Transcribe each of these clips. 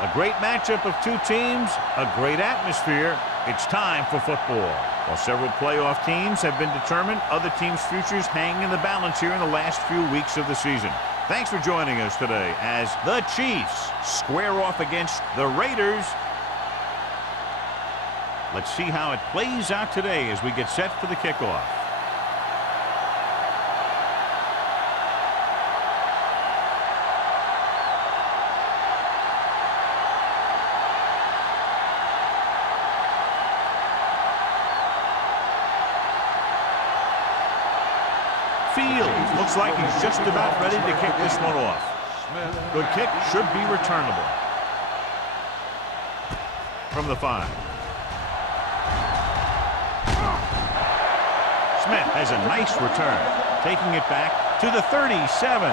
A great matchup of two teams, a great atmosphere. It's time for football. While several playoff teams have been determined, other teams' futures hang in the balance here in the last few weeks of the season. Thanks for joining us today as the Chiefs square off against the Raiders. Let's see how it plays out today as we get set for the kickoff. Looks like he's just about ready to kick this one off. Good kick, should be returnable. From the 5. Smith has a nice return, taking it back to the 37.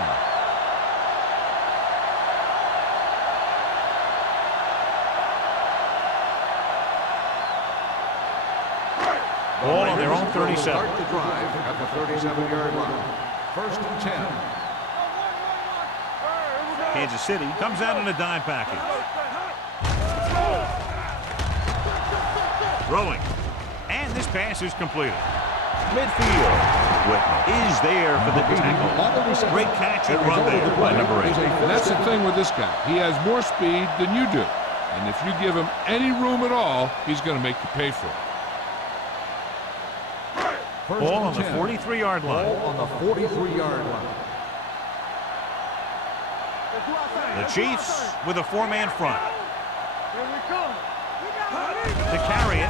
Ball on their own 37. Start the drive at the 37-yard line. First and 10. Kansas City comes out in a dime package. Throwing. And this pass is completed. Midfield. Whitman is there for the tackle. Great catch and run there by number 8. And that's the thing with this guy. He has more speed than you do. And if you give him any room at all, he's going to make you pay for it. Ball on the 43-yard line. Ball on the 43-yard line. The Chiefs with a 4-man front. To carry it,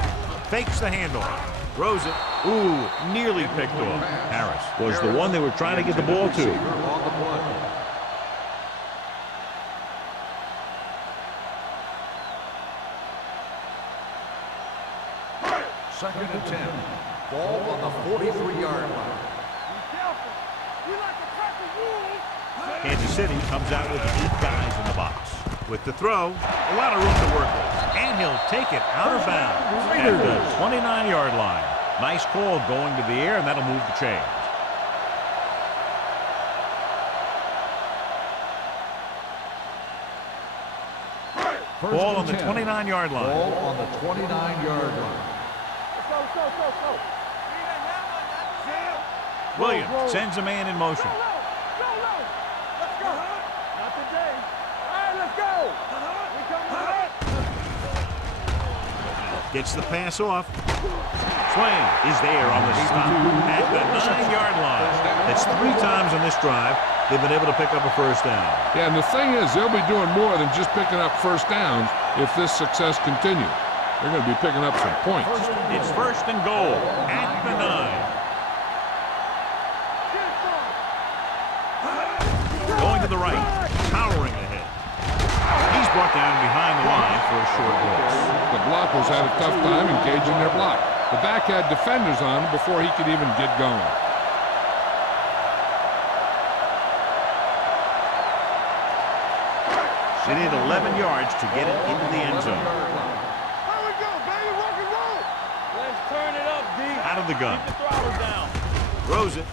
fakes the handoff, throws it. Ooh, nearly picked off. Harris was the one they were trying to get the ball to. Second and 10. Ball on the 43-yard line. Kansas City comes out with 8 guys in the box. With the throw, a lot of room to work with. And he'll take it out of bounds at the 29-yard line. Nice call going to the air, and that'll move the chains. Ball on the 29-yard line. Ball on the 29-yard line. Williams sends a man in motion. Gets the pass off. Swain is there on the stop at the 9-yard line. That's 3 times on this drive they've been able to pick up a first down. Yeah, and the thing is, they'll be doing more than just picking up first downs if this success continues. They're going to be picking up some points. It's first and goal at the 9. Going to the right, towering ahead. He's brought down behind the line for a short loss. The blockers had a tough time engaging their block. The back had defenders on him before he could even get going. They need 11 yards to get it into the end zone. Out of the gun. Throws it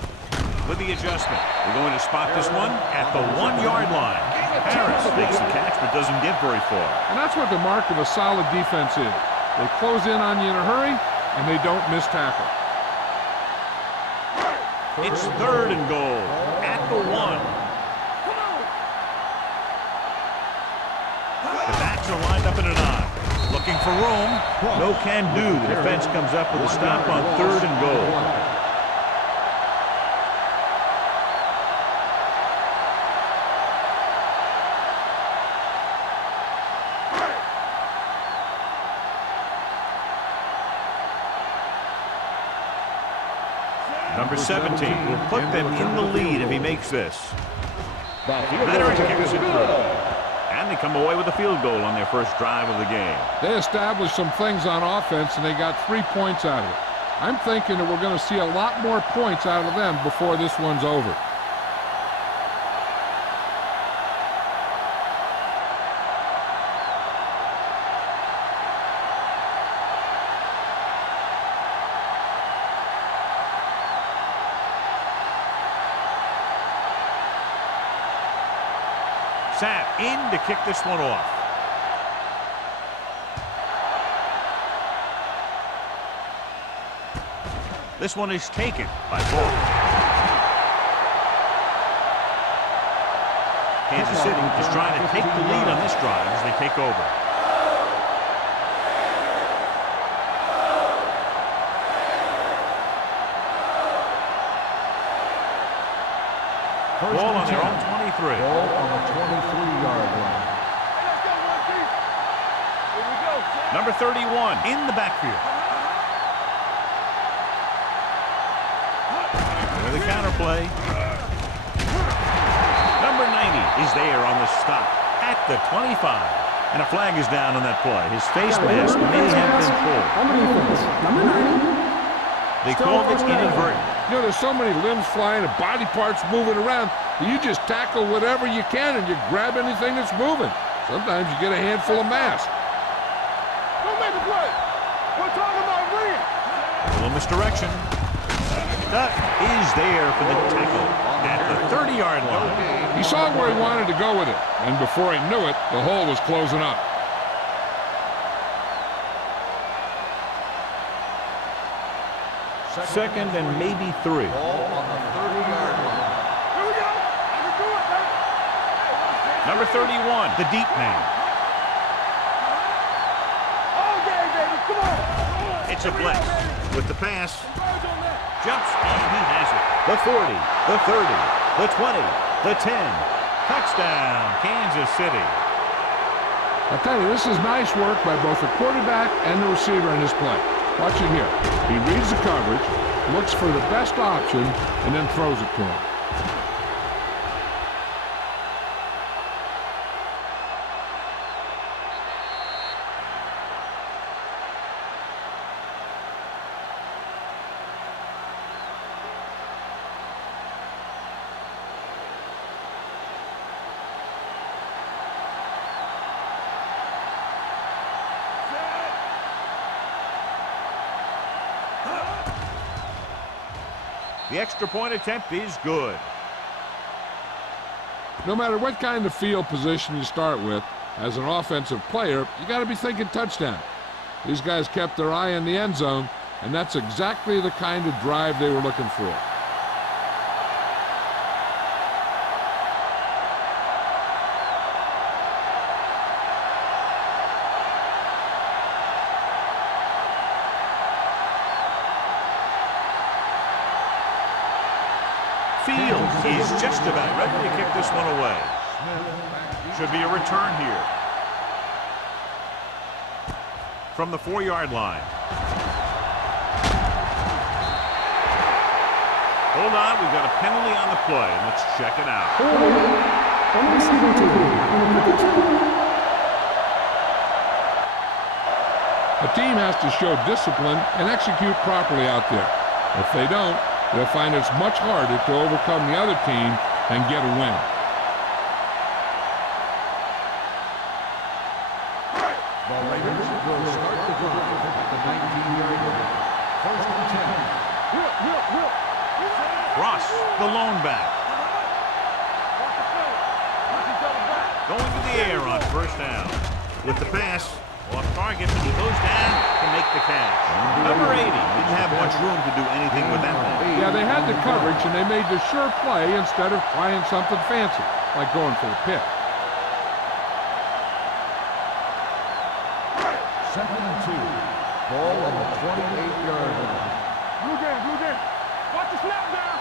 with the adjustment. We're going to spot this one at the 1-yard line. Harris makes the catch but doesn't get very far. And that's what the mark of a solid defense is. They close in on you in a hurry, and they don't miss tackle. It's third and goal at the 1. The backs are lined up in a 9. Looking for room. No can do. The defense comes up with a stop on third and goal. Number 17 will put them in the lead if he makes this. Veteran kicks it through. And they come away with a field goal on their first drive of the game. They established some things on offense, and they got 3 points out of it. I'm thinking that we're going to see a lot more points out of them before this one's over. Sapp in to kick this one off. This one is taken by Ball. Kansas City is trying to take the lead on this drive as they take over. Ball on their own 23. Ball on the 23-yard line. Number 31 in the backfield. With a counter play. Number 90 is there on the stop at the 25. And a flag is down on that play. His face mask may have been pulled. Number 90. They called it inadvertent. You know, there's so many limbs flying and body parts moving around. You just tackle whatever you can and you grab anything that's moving. Sometimes you get a handful of mass. Don't make a play. We're talking about ring. A little misdirection. That is there for the tackle at the 30-yard line. He saw where he wanted to go with it, and before he knew it, the hole was closing up. Second and maybe 3. Ball on the 30-yard line. Here we go. I can do it, baby. Number 31, the deep man. All day, baby. Come on. It's a blitz. With the pass, Birds on that. jumps, and he has it. The 40, the 30, the 20, the 10. Touchdown, Kansas City. I'll tell you, this is nice work by both the quarterback and the receiver in this play. Watch it here. He reads the coverage, looks for the best option, and then throws it to him. The extra point attempt is good. No matter what kind of field position you start with, as an offensive player, you got to be thinking touchdown. These guys kept their eye on the end zone, and that's exactly the kind of drive they were looking for. Fields is just about ready to kick this one away. Should be a return here. From the 4-yard line. Hold on, we've got a penalty on the play. Let's check it out. A team has to show discipline and execute properly out there. If they don't, they'll find it's much harder to overcome the other team and get a win. The Raiders will start the drive at the 19-yard line. First and 10. Ross, the lone back. Going to the air on first down. With the pass, off target, and he goes down to make the catch. Number 80 didn't have much room to do anything with that one. Yeah, they had the coverage, and they made the sure play instead of trying something fancy, like going for the pick. Second and 2. Ball on the 28-yard line. Blue game. Watch the snap down.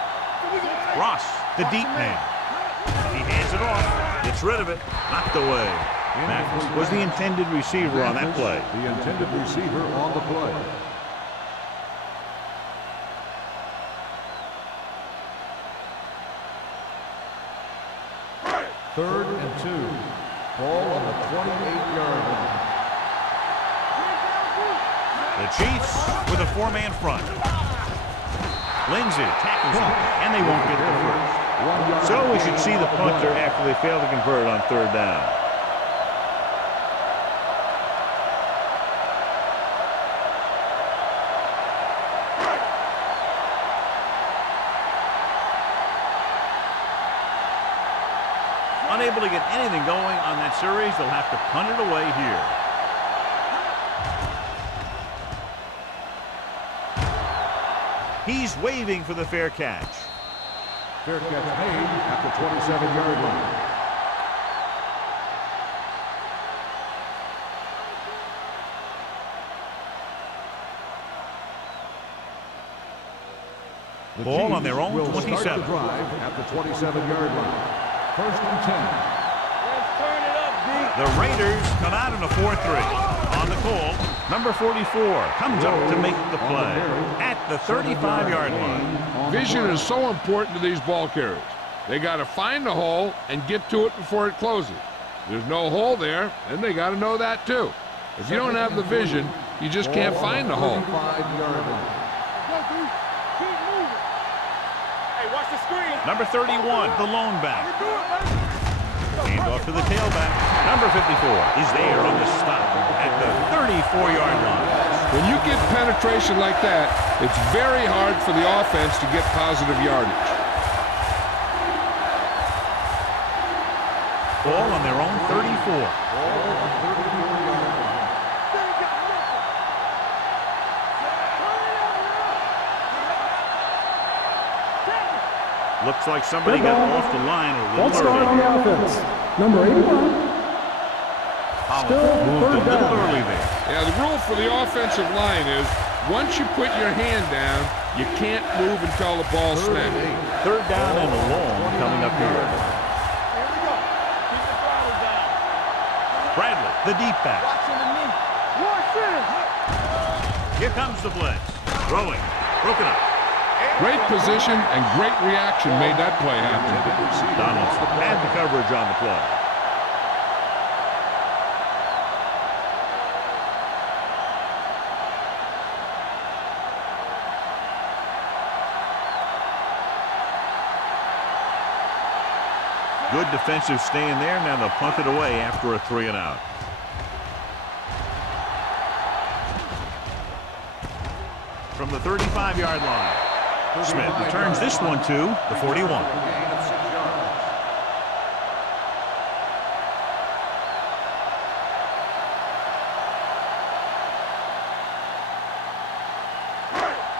Ross, the deep man. He hands it off. Gets rid of it. Knocked away. Mathis was the intended receiver on that play. The intended receiver on the play. Third and 2. Ball on the 28-yard line. The Chiefs with a 4-man front. Lindsey tackles him, and they won't get the first. So we should see the punter after they fail to convert on third down. Unable to get anything going on that series, they'll have to punt it away here. He's waving for the fair catch. Fair catch made at the 27-yard line. The Ball on Chiefs their own will 27. Start the drive at the 27-yard line. 1st and 10. Let's turn it up, D. The Raiders come out in a 4-3. On the call, number 44 comes up to make the play at the 35-yard line. Vision is so important to these ball carriers. They got to find the hole and get to it before it closes. There's no hole there, and they got to know that too. If you don't have the vision, you just can't find the hole. 35-yard line. Go, D. Keep moving. Hey, watch the screen. Number 31, the lone back. You do it, man. Hand off to the tailback. Number 54 is there on the stop at the 34-yard line. When you get penetration like that, it's very hard for the offense to get positive yardage. Ball on their own 34. Looks like somebody got off the line a little early. On the offense. Number 81. Holland moved a little early there. Yeah, the rule for the offensive line is once you put your hand down, you can't move until the ball snaps. 3rd down and long coming up here. Here we go. Keep the throttle down. Bradley, the deep back. Watch underneath. Watch this. Here comes the blitz. Throwing. Broken up. Great position and great reaction made that play happen. Donaldson had the coverage on the play. Good defensive stand there. Now they'll punt it away after a 3-and-out. From the 35-yard line, Smith returns this one to the 41.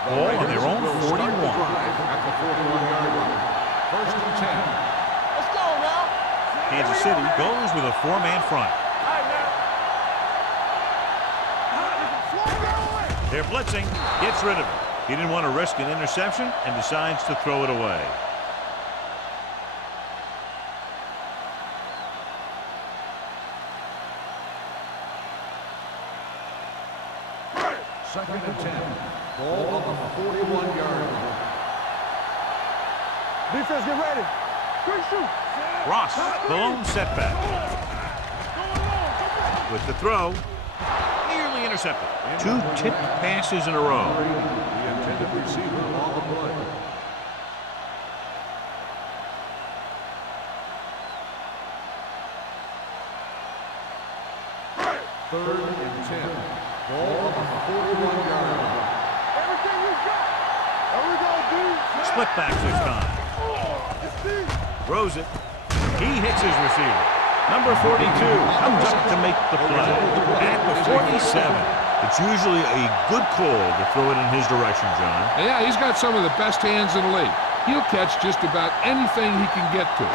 Ball on their own 41. At the 41-yard line. 1st and 10. Let's go now. Kansas City goes with a 4-man front. All right, now. They're blitzing, gets rid of it. He didn't want to risk an interception and decides to throw it away. Second and 10. Ball on the 41-yard line. Defense, get ready. Quick shoot. Ross, the lone setback. With the throw, nearly intercepted. 2 tipped passes in a row. The intended receiver on the play. Third and 10. Ball on the 41-yard line. Everything you got. There we go, dude. Split back this time. Throws it. He hits his receiver. Number 42 comes up to make the play. At the 47. It's usually a good call to throw it in his direction, John. Yeah, he's got some of the best hands in the league. He'll catch just about anything he can get to.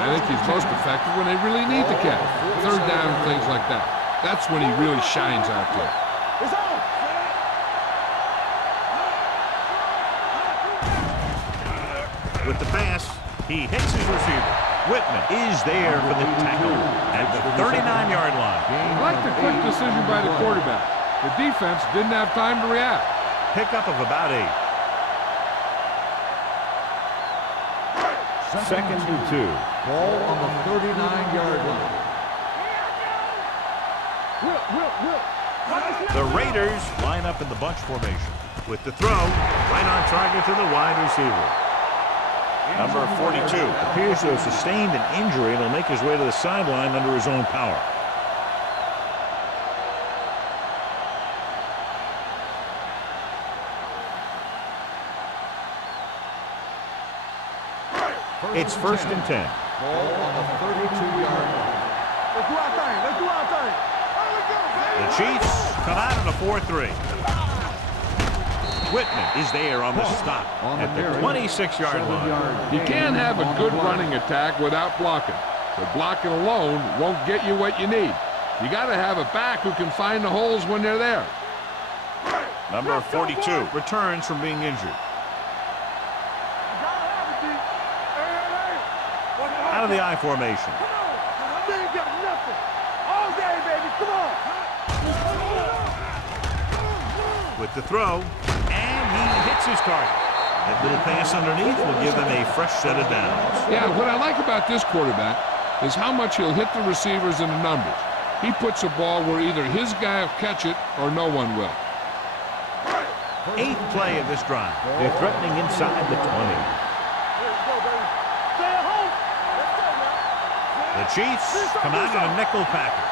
I think he's most effective when they really need to catch. 3rd down, things like that. That's when he really shines out there. It's on. With the pass, he hits his receiver. Whitman is there for the tackle at the 39-yard line. I like the quick decision by the quarterback. The defense didn't have time to react. Pickup of about 8. Second and 2. Ball on the 39-yard line. The Raiders line up in the bunch formation. With the throw, right on target to the wide receiver. Number 42 appears to have sustained an injury and will make his way to the sideline under his own power. It's 1st and 10. Ball on the 32-yard line. Let's do our thing. Let's do our thing. There we go, baby. The Chiefs come out in a 4-3. Whitman is there on the stop at the 26-yard line. You can't have a good running attack without blocking. But blocking alone won't get you what you need. You got to have a back who can find the holes when they're there. Number 42 returns from being injured. Out of the I formation. They ain't got nothing. All day, baby. Come on. With the throw, and he hits his target. That little pass underneath will give them a fresh set of downs. Yeah, what I like about this quarterback is how much he'll hit the receivers in the numbers. He puts a ball where either his guy will catch it or no one will. 8th play of this drive. They're threatening inside the 20. Stay at home. Let's go, man. The Chiefs come out in a nickel package.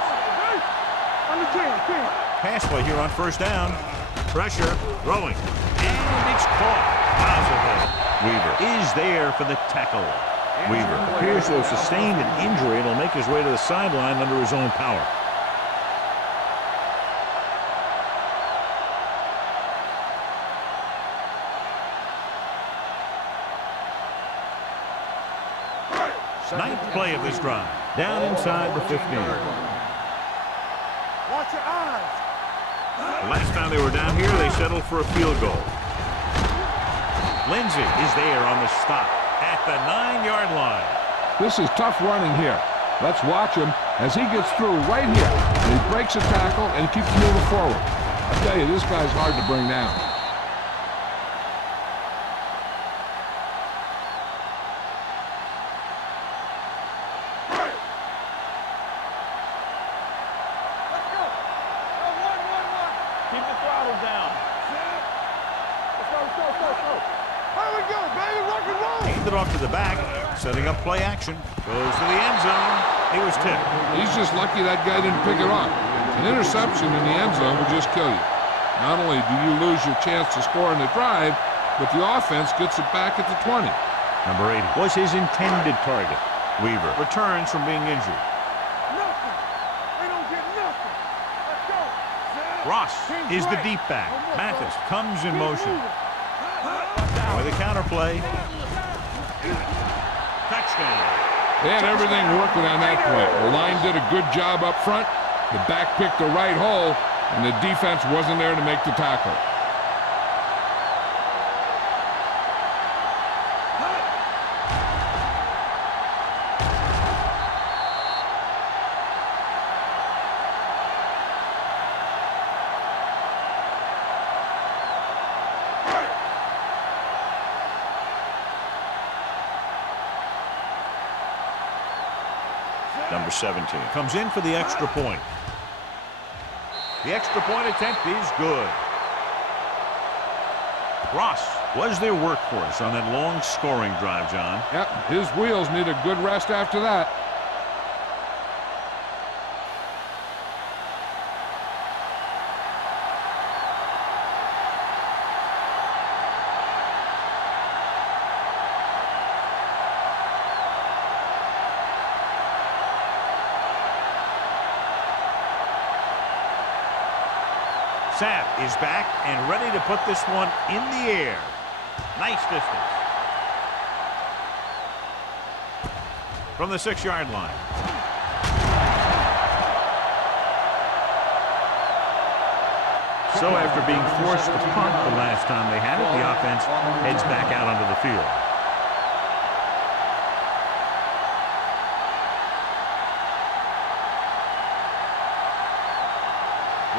On the 10. Pass play here on first down. Pressure, throwing, and it's caught. Positive. Weaver is there for the tackle. Weaver appears to have sustained an injury and will make his way to the sideline under his own power. Ninth play of this drive. Down inside the 15. Watch your eyes. The last time they were down here, they settled for a field goal. Lindsey is there on the stop at the 9-yard line. This is tough running here. Let's watch him as he gets through right here. And he breaks a tackle and keeps moving forward. I tell you, this guy's hard to bring down. Keep the throttle down. Let's go. Here we go, baby. Rock and roll. Hand it off to the back, setting up play action. Goes to the end zone. He was tipped. He's just lucky that guy didn't pick it up. An interception in the end zone will just kill you. Not only do you lose your chance to score in the drive, but the offense gets it back at the 20. Number 80 was his intended target. Weaver returns from being injured. Nothing. They don't get nothing. Let's go. Ross is the deep back. Mathis comes in motion. With a counter play. Touchdown. They had everything working on that play. The line did a good job up front. The back picked the right hole, and the defense wasn't there to make the tackle. Number 17 comes in for the extra point. The extra point attempt is good. Ross was their workhorse on that long scoring drive, John. Yep, his wheels need a good rest after that. Sapp is back and ready to put this one in the air. Nice distance. From the 6-yard line. So after being forced to punt the last time they had it, the offense heads back out onto the field.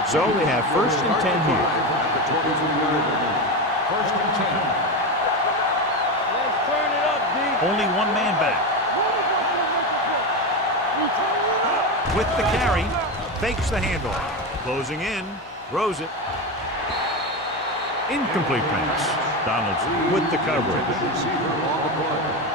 So they have 1st and 10 here. First and 10. Let's turn it up, D. Only one man back. With the carry, fakes the handoff. Closing in, throws it. Incomplete pass. Donaldson with the coverage. Receiver on the play.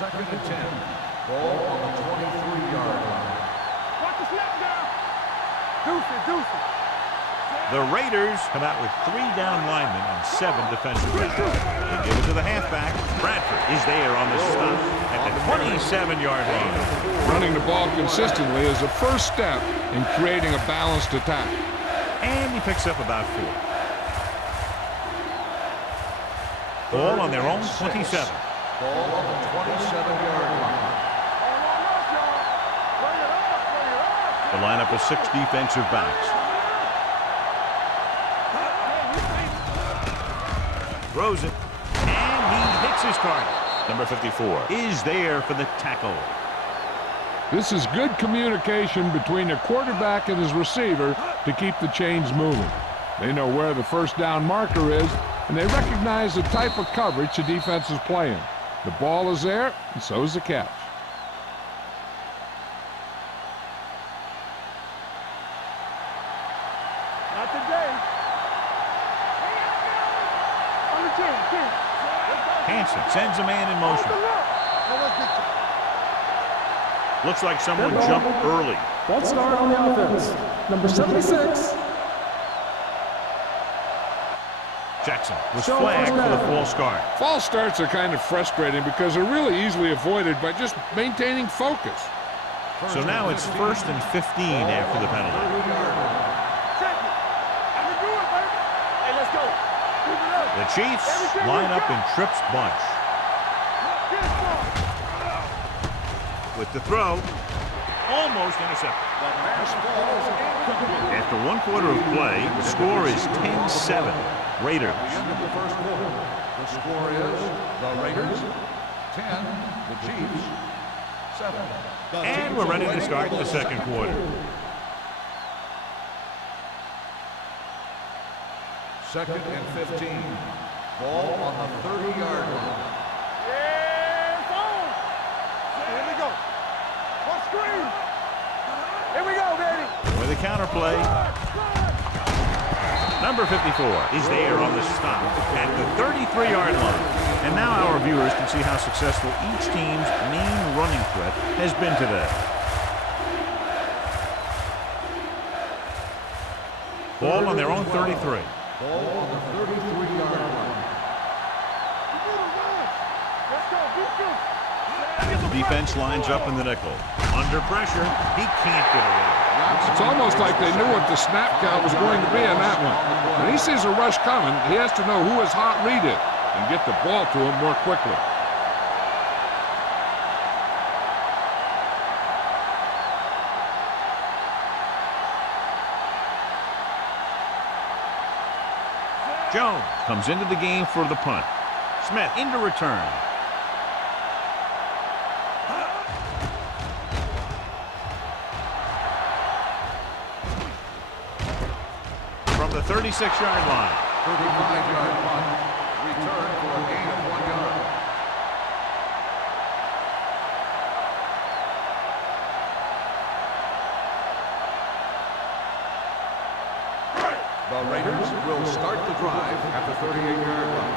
Second and 10. Ball on the 23-yard line. Watch the snap down. Deuce it. The Raiders come out with 3 down linemen and 7 defensive backs. They give it to the halfback. Bradford is there on the stop at the 27-yard line. Running the ball consistently is the first step in creating a balanced attack. And he picks up about 4. Ball on their own 27. Ball on the 27-yard line. The lineup of 6 defensive backs. Throws it, and he hits his target. Number 54 is there for the tackle. This is good communication between the quarterback and his receiver to keep the chains moving. They know where the first down marker is, and they recognize the type of coverage the defense is playing. The ball is there, and so is the catch. Not today. On the 10. Hansen sends a man in motion. Looks like someone jumped early. False start on the offense. Number 76. Jackson was flagged for the false start. False starts are kind of frustrating because they're really easily avoided by just maintaining focus. So now it's 1st and 15 after the penalty. Hey, let's go. Keep it up. The Chiefs line up in trips bunch. With the throw, almost intercepted. After 1 quarter of play, the score is 10-7. Raiders. End of the first quarter. The score is the Raiders 10, the Chiefs 7. And we're ready to start the second quarter. Second and 15. Ball on the 30-yard line. Yeah, it's on. Here we go. One screen. Here we go, baby. With a counterplay. Number 54 is there on the stop at the 33-yard line. And now our viewers can see how successful each team's main running threat has been today. Ball on their own 33. Ball on the 33-yard line. Let's go. The defense lines up in the nickel. Under pressure, he can't get away. It's almost like they knew what the snap count was going to be in that one. When he sees a rush coming, he has to know who his hot read is and get the ball to him more quickly. Jones comes into the game for the punt. Smith into return. From the 36-yard line. 35-yard punt. Return for a gain of 1 yard. The Raiders will start the drive at the 38-yard line.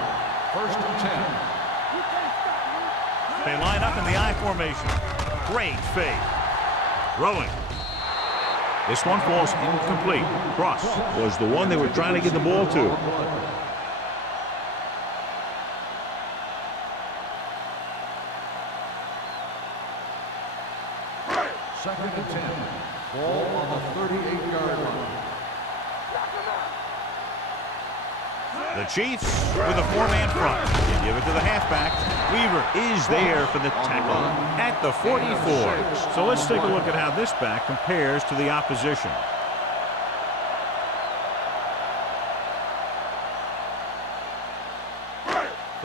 1st and 10. They line up in the I formation. Great fake. Throwing. This one falls incomplete. Cross was the one they were trying to get the ball to. Second and 10. Ball on the 38-yard line. The Chiefs with a 4-man front. They give it to the halfback. Weaver is there for the tackle at the 44. So let's take a look at how this back compares to the opposition.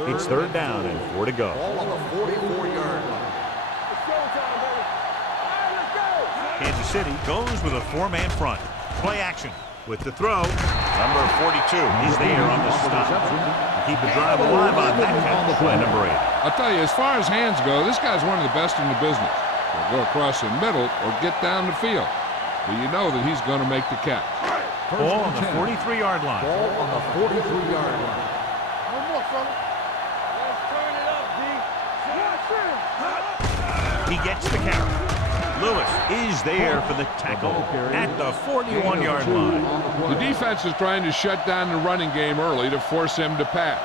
It's 3rd down and 4 to go. Ball on the 44-yard line. It's showtime, baby. All right, let's go. Kansas City goes with a 4-man front. Play action with the throw. Number 42 is there on the stop. Keep the drive alive on that catch by number 8. I'll tell you, as far as hands go, this guy's one of the best in the business. He'll go across the middle or get down the field. But you know that he's going to make the catch. Ball on the 43-yard line. Ball on the 43-yard line. One more, fella. Let's turn it up, D. He gets the carry. Lewis is there for the tackle at the 41-yard line. The defense is trying to shut down the running game early to force him to pass.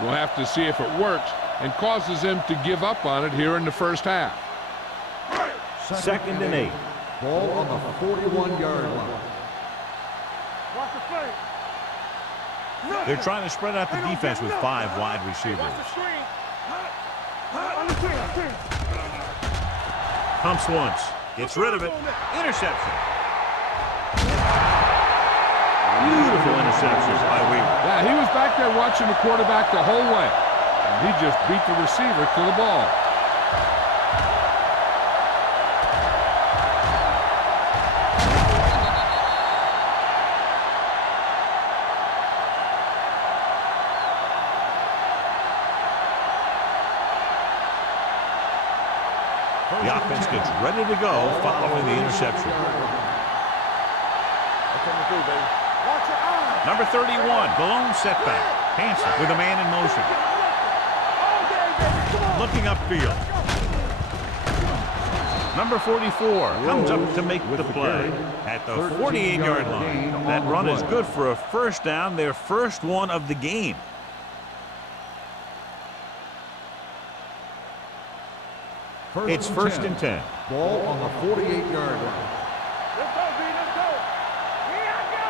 We'll have to see if it works and causes him to give up on it here in the first half. 2nd and 8. Ball on the 41-yard line. Watch the play. They're trying to spread out the defense with 5 wide receivers. Watch the screen. On the screen. Pumps once. Gets rid of it. Interception. Beautiful interceptions by Weaver. Yeah, he was back there watching the quarterback the whole way. And he just beat the receiver to the ball. The offense gets ready to go following the interception. Number 31, blown setback. Hanson with a man in motion. Looking upfield. Number 44 comes up to make the play at the 48-yard line. That run is good for a first down, their first one of the game. It's 1st and 10. Ball on the 48-yard line. Let's go, B. Let's go. Here I go.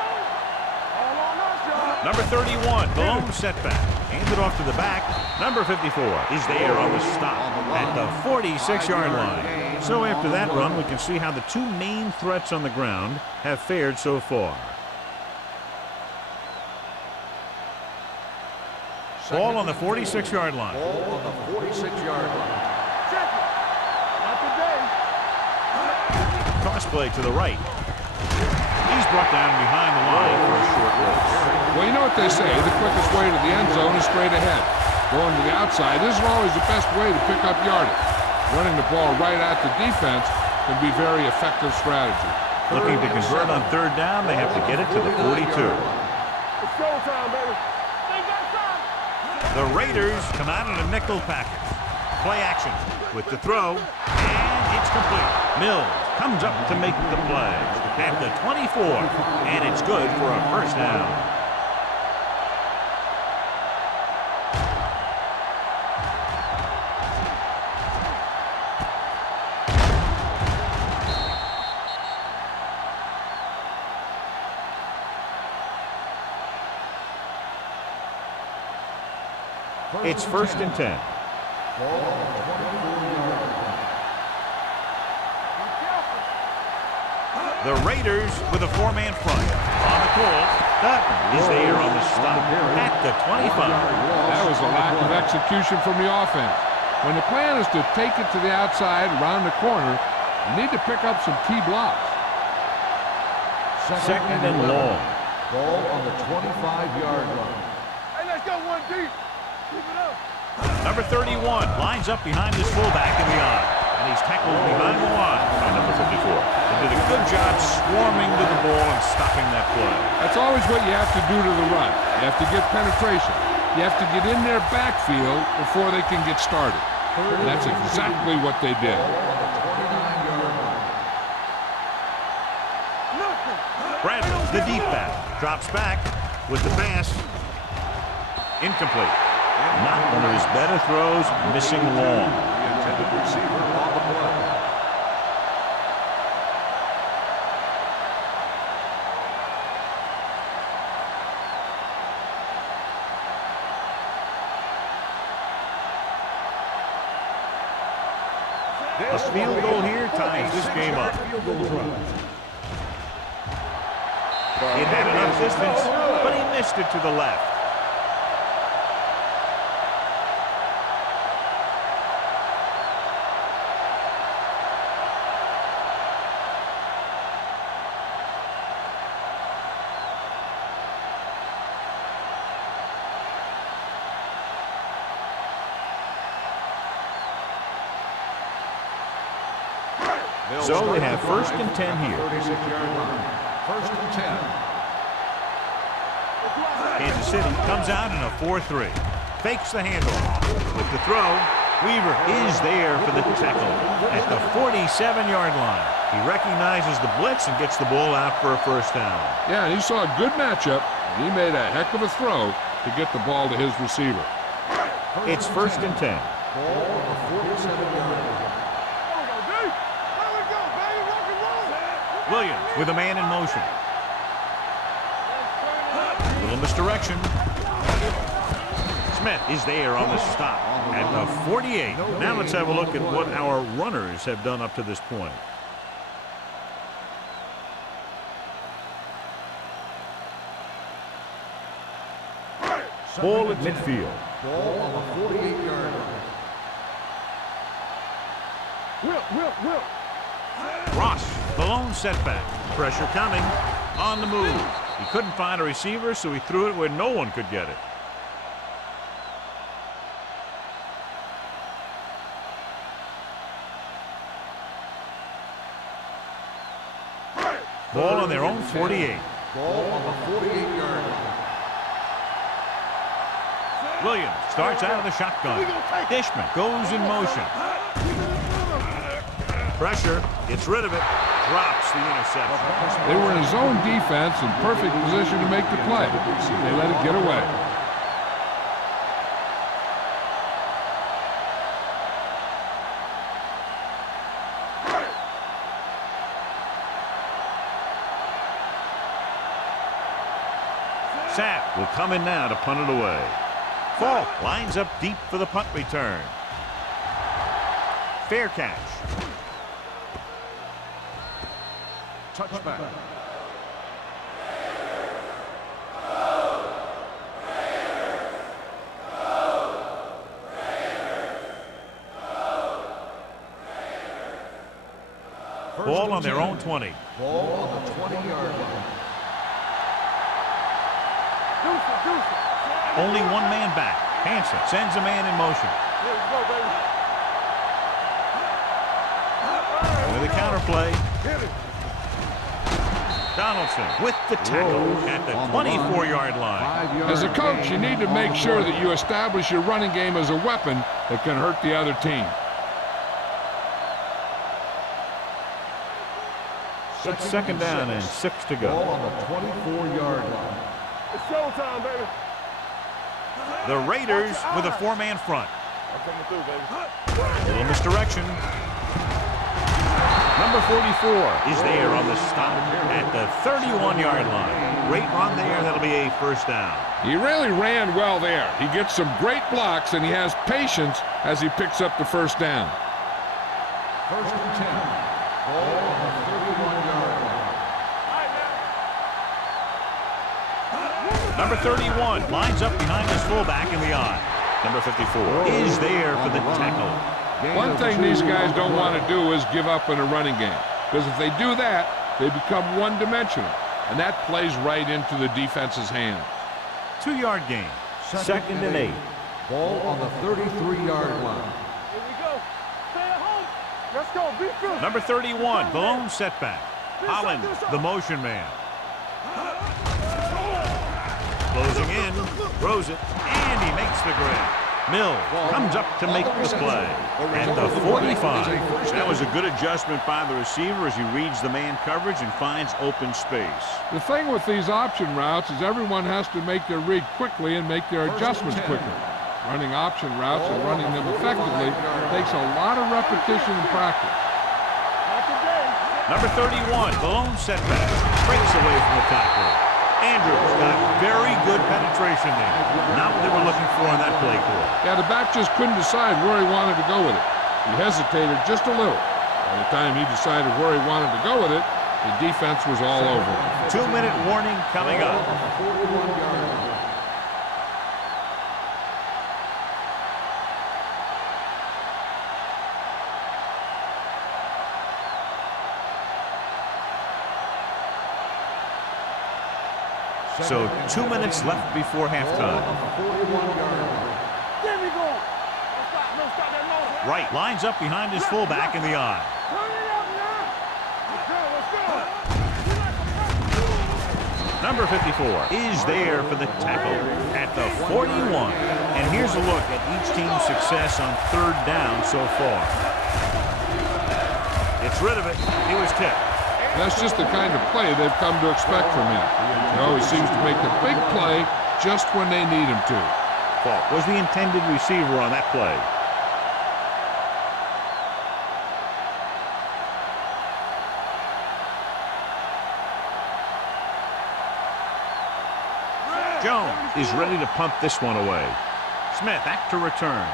All on us, y'all. Number 31, blown setback. Handed off to the back. Number 54 is there on the stop at the 46-yard line. So after that run, we can see how the 2 main threats on the ground have fared so far. Ball on the 46-yard line. Ball on the 46-yard line. Check it. Not today. Cross play to the right. He's brought down behind the line for a short loss. Well, you know what they say, the quickest way to the end zone is straight ahead. Going to the outside isn't always the best way to pick up yardage. Running the ball right at the defense can be very effective strategy. Looking to convert on 3rd down, they have to get it to the 42. It's showtime, baby. They got time. The Raiders come out in a nickel package. Play action with the throw, and it's complete. Mills comes up to make the play at the 24, and it's good for a first down. It's 1st and 10. The Raiders with a 4-man front. On the call, Dutton is there on the stop at the 25. That was a lack of execution from the offense. When the plan is to take it to the outside around the corner, you need to pick up some key blocks. 2nd and long. Ball on the 25-yard line. Hey, let's go one deep. Keep it up. Number 31 lines up behind his fullback in the eye. And he's tackled behind the line by number 54. They did a good job swarming to the ball and stopping that play. That's always what you have to do to the run. You have to get penetration. You have to get in their backfield before they can get started. And that's exactly what they did. Bradley, the deep back, drops back with the pass. Incomplete. Not one of his better throws, missing long. The intended receiver on the play. A field goal here ties this game up. It had enough distance, but he missed it to the left. So they have 1st and 10 here. 36-yard line. 1st and 10. Kansas City comes out in a 4-3. Fakes the handoff. With the throw, Weaver is there for the tackle at the 47-yard line. He recognizes the blitz and gets the ball out for a first down. Yeah, and he saw a good matchup, and he made a heck of a throw to get the ball to his receiver. It's 1st and 10. Ball on the 47-yard line. Williams with a man in motion. Little misdirection. Smith is there on the stop at the 48. Now let's have a look at what our runners have done up to this point. Ball at midfield. Ball on the 48-yard line. Will. Ross, the lone setback. Pressure coming. On the move. He couldn't find a receiver, so he threw it where no one could get it. Ball on their own 48. Ball on the 48-yard line. Williams starts out of the shotgun. Dishman goes in motion. Pressure, gets rid of it, drops the interception. They were in his own defense in perfect position to make the play. They let it get away. Sapp will come in now to punt it away. Falk lines up deep for the punt return. Fair catch. Touchback. Ball on their own 20. Ball on the 20-yard line. Only one man back. Hansen sends a man in motion. With a counter play. Donaldson with the tackle at the 24-yard line. As a coach, you need to make sure that you establish your running game as a weapon that can hurt the other team. It's 2nd down and 6 to Ball go. on the 24-yard line. It's showtime, baby. The Raiders with a 4-man front. I'm coming through, baby. Little misdirection. Number 44 is there on the stop at the 31-yard line. Great run there. That'll be a first down. He really ran well there. He gets some great blocks, and he has patience as he picks up the first down. 1st and 10. Ball on the 31-yard line. Number 31 lines up behind his fullback in the I. Number 54 is there for the tackle. One thing these guys don't want to do is give up in a running game, because if they do that, they become one-dimensional, and that plays right into the defense's hands. 2-yard gain. 2nd and 8. Ball on the 33-yard line. Here we go. Stay at home. Let's go. Be good. Number 31, the lone setback. Holland, the motion man. Closing in, throws it, and he makes the grab. Mills comes up to make the play at the 45. That was a good adjustment by the receiver as he reads the man coverage and finds open space. The thing with these option routes is everyone has to make their read quickly and make their adjustments quickly. Running option routes and running them effectively takes a lot of repetition and practice. Number 31, the lone setback, breaks away from the tackle. Andrews got very good penetration there. Not what they were looking for on that play call. Yeah, the back just couldn't decide where he wanted to go with it. He hesitated just a little. By the time he decided where he wanted to go with it, the defense was all over it. 2-minute warning coming up. So 2 minutes left before halftime. There we go. No stop that motion. Wright lines up behind his fullback in the I. Turn it up now. Let's go. Number 54 is there for the tackle at the 41. And here's a look at each team's success on third down so far. Gets rid of it. He was tipped. That's just the kind of play they've come to expect from him. He always seems to make the big play just when they need him to. Fault was the intended receiver on that play. Jones is ready to punt this one away. Smith back to return.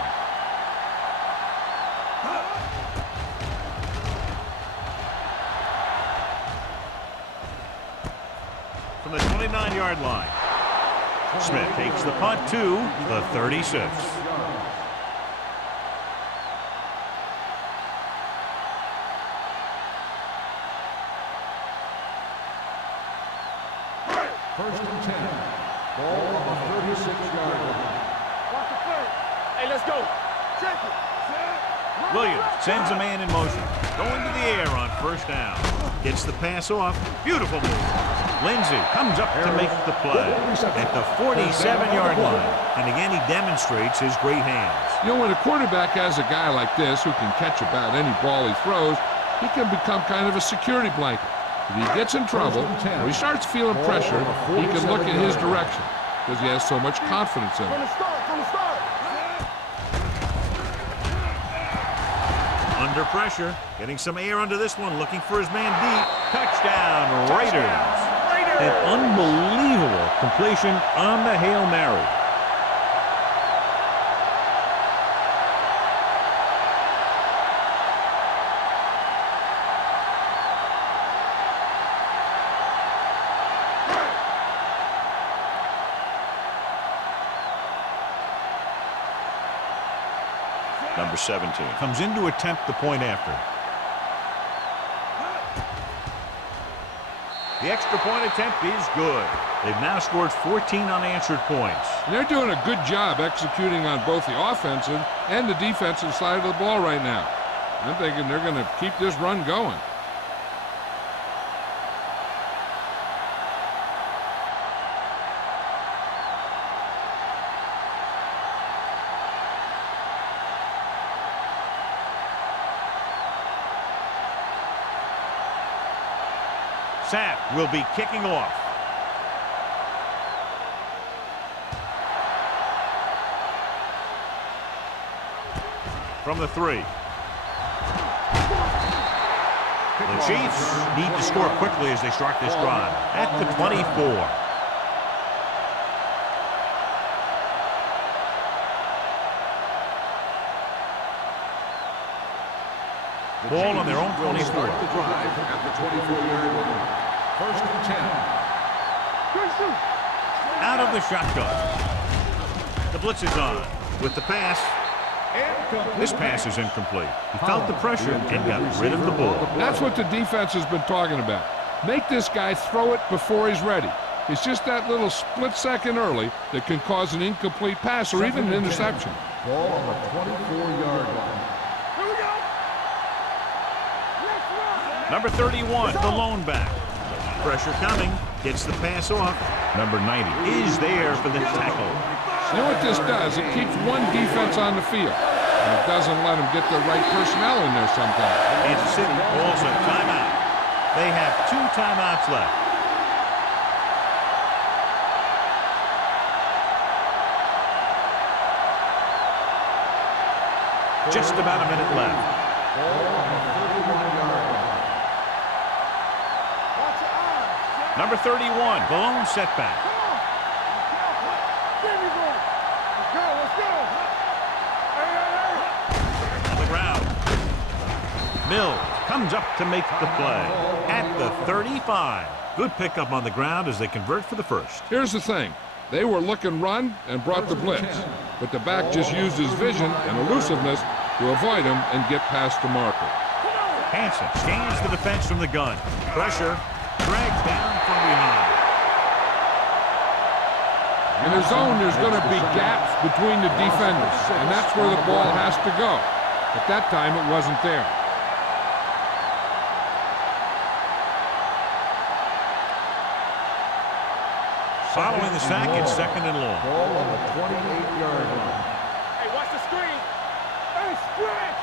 From the 29-yard line. Smith takes the punt to the 36. First and 10. Ball on the 36-yard line. Hey, let's go. Check it. Williams sends a man in motion. Going to the air on first down. Gets the pass off. Beautiful move. Lindsey comes up to make the play at the 47-yard line. And again, he demonstrates his great hands. You know, when a quarterback has a guy like this who can catch about any ball he throws, he can become kind of a security blanket. If he gets in trouble, or he starts feeling pressure, he can look in his direction because he has so much confidence in him. From the start. Under pressure, getting some air under this one, looking for his man deep. Touchdown, Raiders. An unbelievable completion on the Hail Mary. Number 17 comes in to attempt the point after. The extra point attempt is good. They've now scored 14 unanswered points. And they're doing a good job executing on both the offensive and the defensive side of the ball right now. I'm thinking they're going to keep this run going. Sapp will be kicking off. From the 3. The Chiefs need to score quickly as they start this drive at the 24. Ball on their own 24. Start the drive at the 24-yard line. First and 10. Out of the shotgun. The blitz is on with the pass. This pass is incomplete. He felt the pressure and got rid of the ball. That's what the defense has been talking about. Make this guy throw it before he's ready. It's just that little split second early that can cause an incomplete pass or even an interception. Ball on the 24-yard line. Number 31, the lone back. Pressure coming. Gets the pass off. Number 90 is there for the tackle. You know what this does? It keeps one defense on the field. And it doesn't let them get the right personnel in there sometimes. Kansas City calls a timeout. They have 2 timeouts left. Just about a minute left. Number 31, the lone setback. On the ground. Mills comes up to make the play at the 35. Good pickup on the ground as they convert for the first. Here's the thing. They were looking run and brought the blitz. But the back just used his vision and elusiveness to avoid him and get past the marker. Hansen scans the defense from the gun. Pressure. Dragged down from behind. In the zone, there's going to be gaps between the defenders, and that's where the ball has to go. At that time, it wasn't there. Following the sack, it's 2nd and long. Ball on the 28-yard line. Hey, watch the screen. Hey, stretch.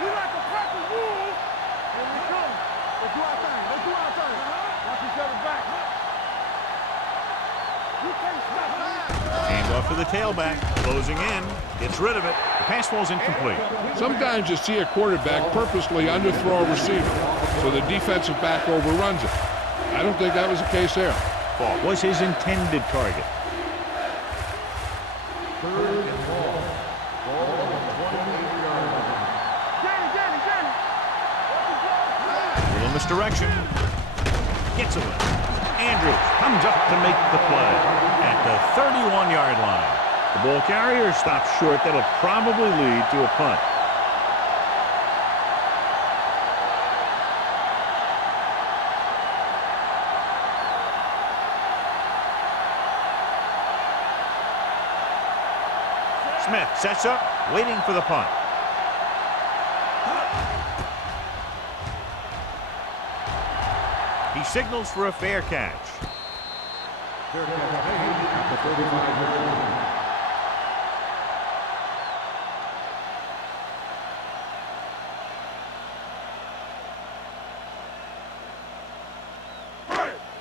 You like a practice rule. Here we come. Let's do our thing. Let's do our thing. Watch each other back. You can't stop that. Hand off to the tailback. Closing in. Gets rid of it. The pass falls incomplete. Sometimes you see a quarterback purposely underthrow a receiver so the defensive back overruns it. I don't think that was the case there. Ball was his intended target. 3rd and long. Ball on the 28-yard line. Danny. Little misdirection. Gets away. Andrews comes up to make the play at the 31-yard line. The ball carrier stops short. That'll probably lead to a punt. Smith sets up, waiting for the punt. He signals for a fair catch. Fair catch made at the 35-yard line.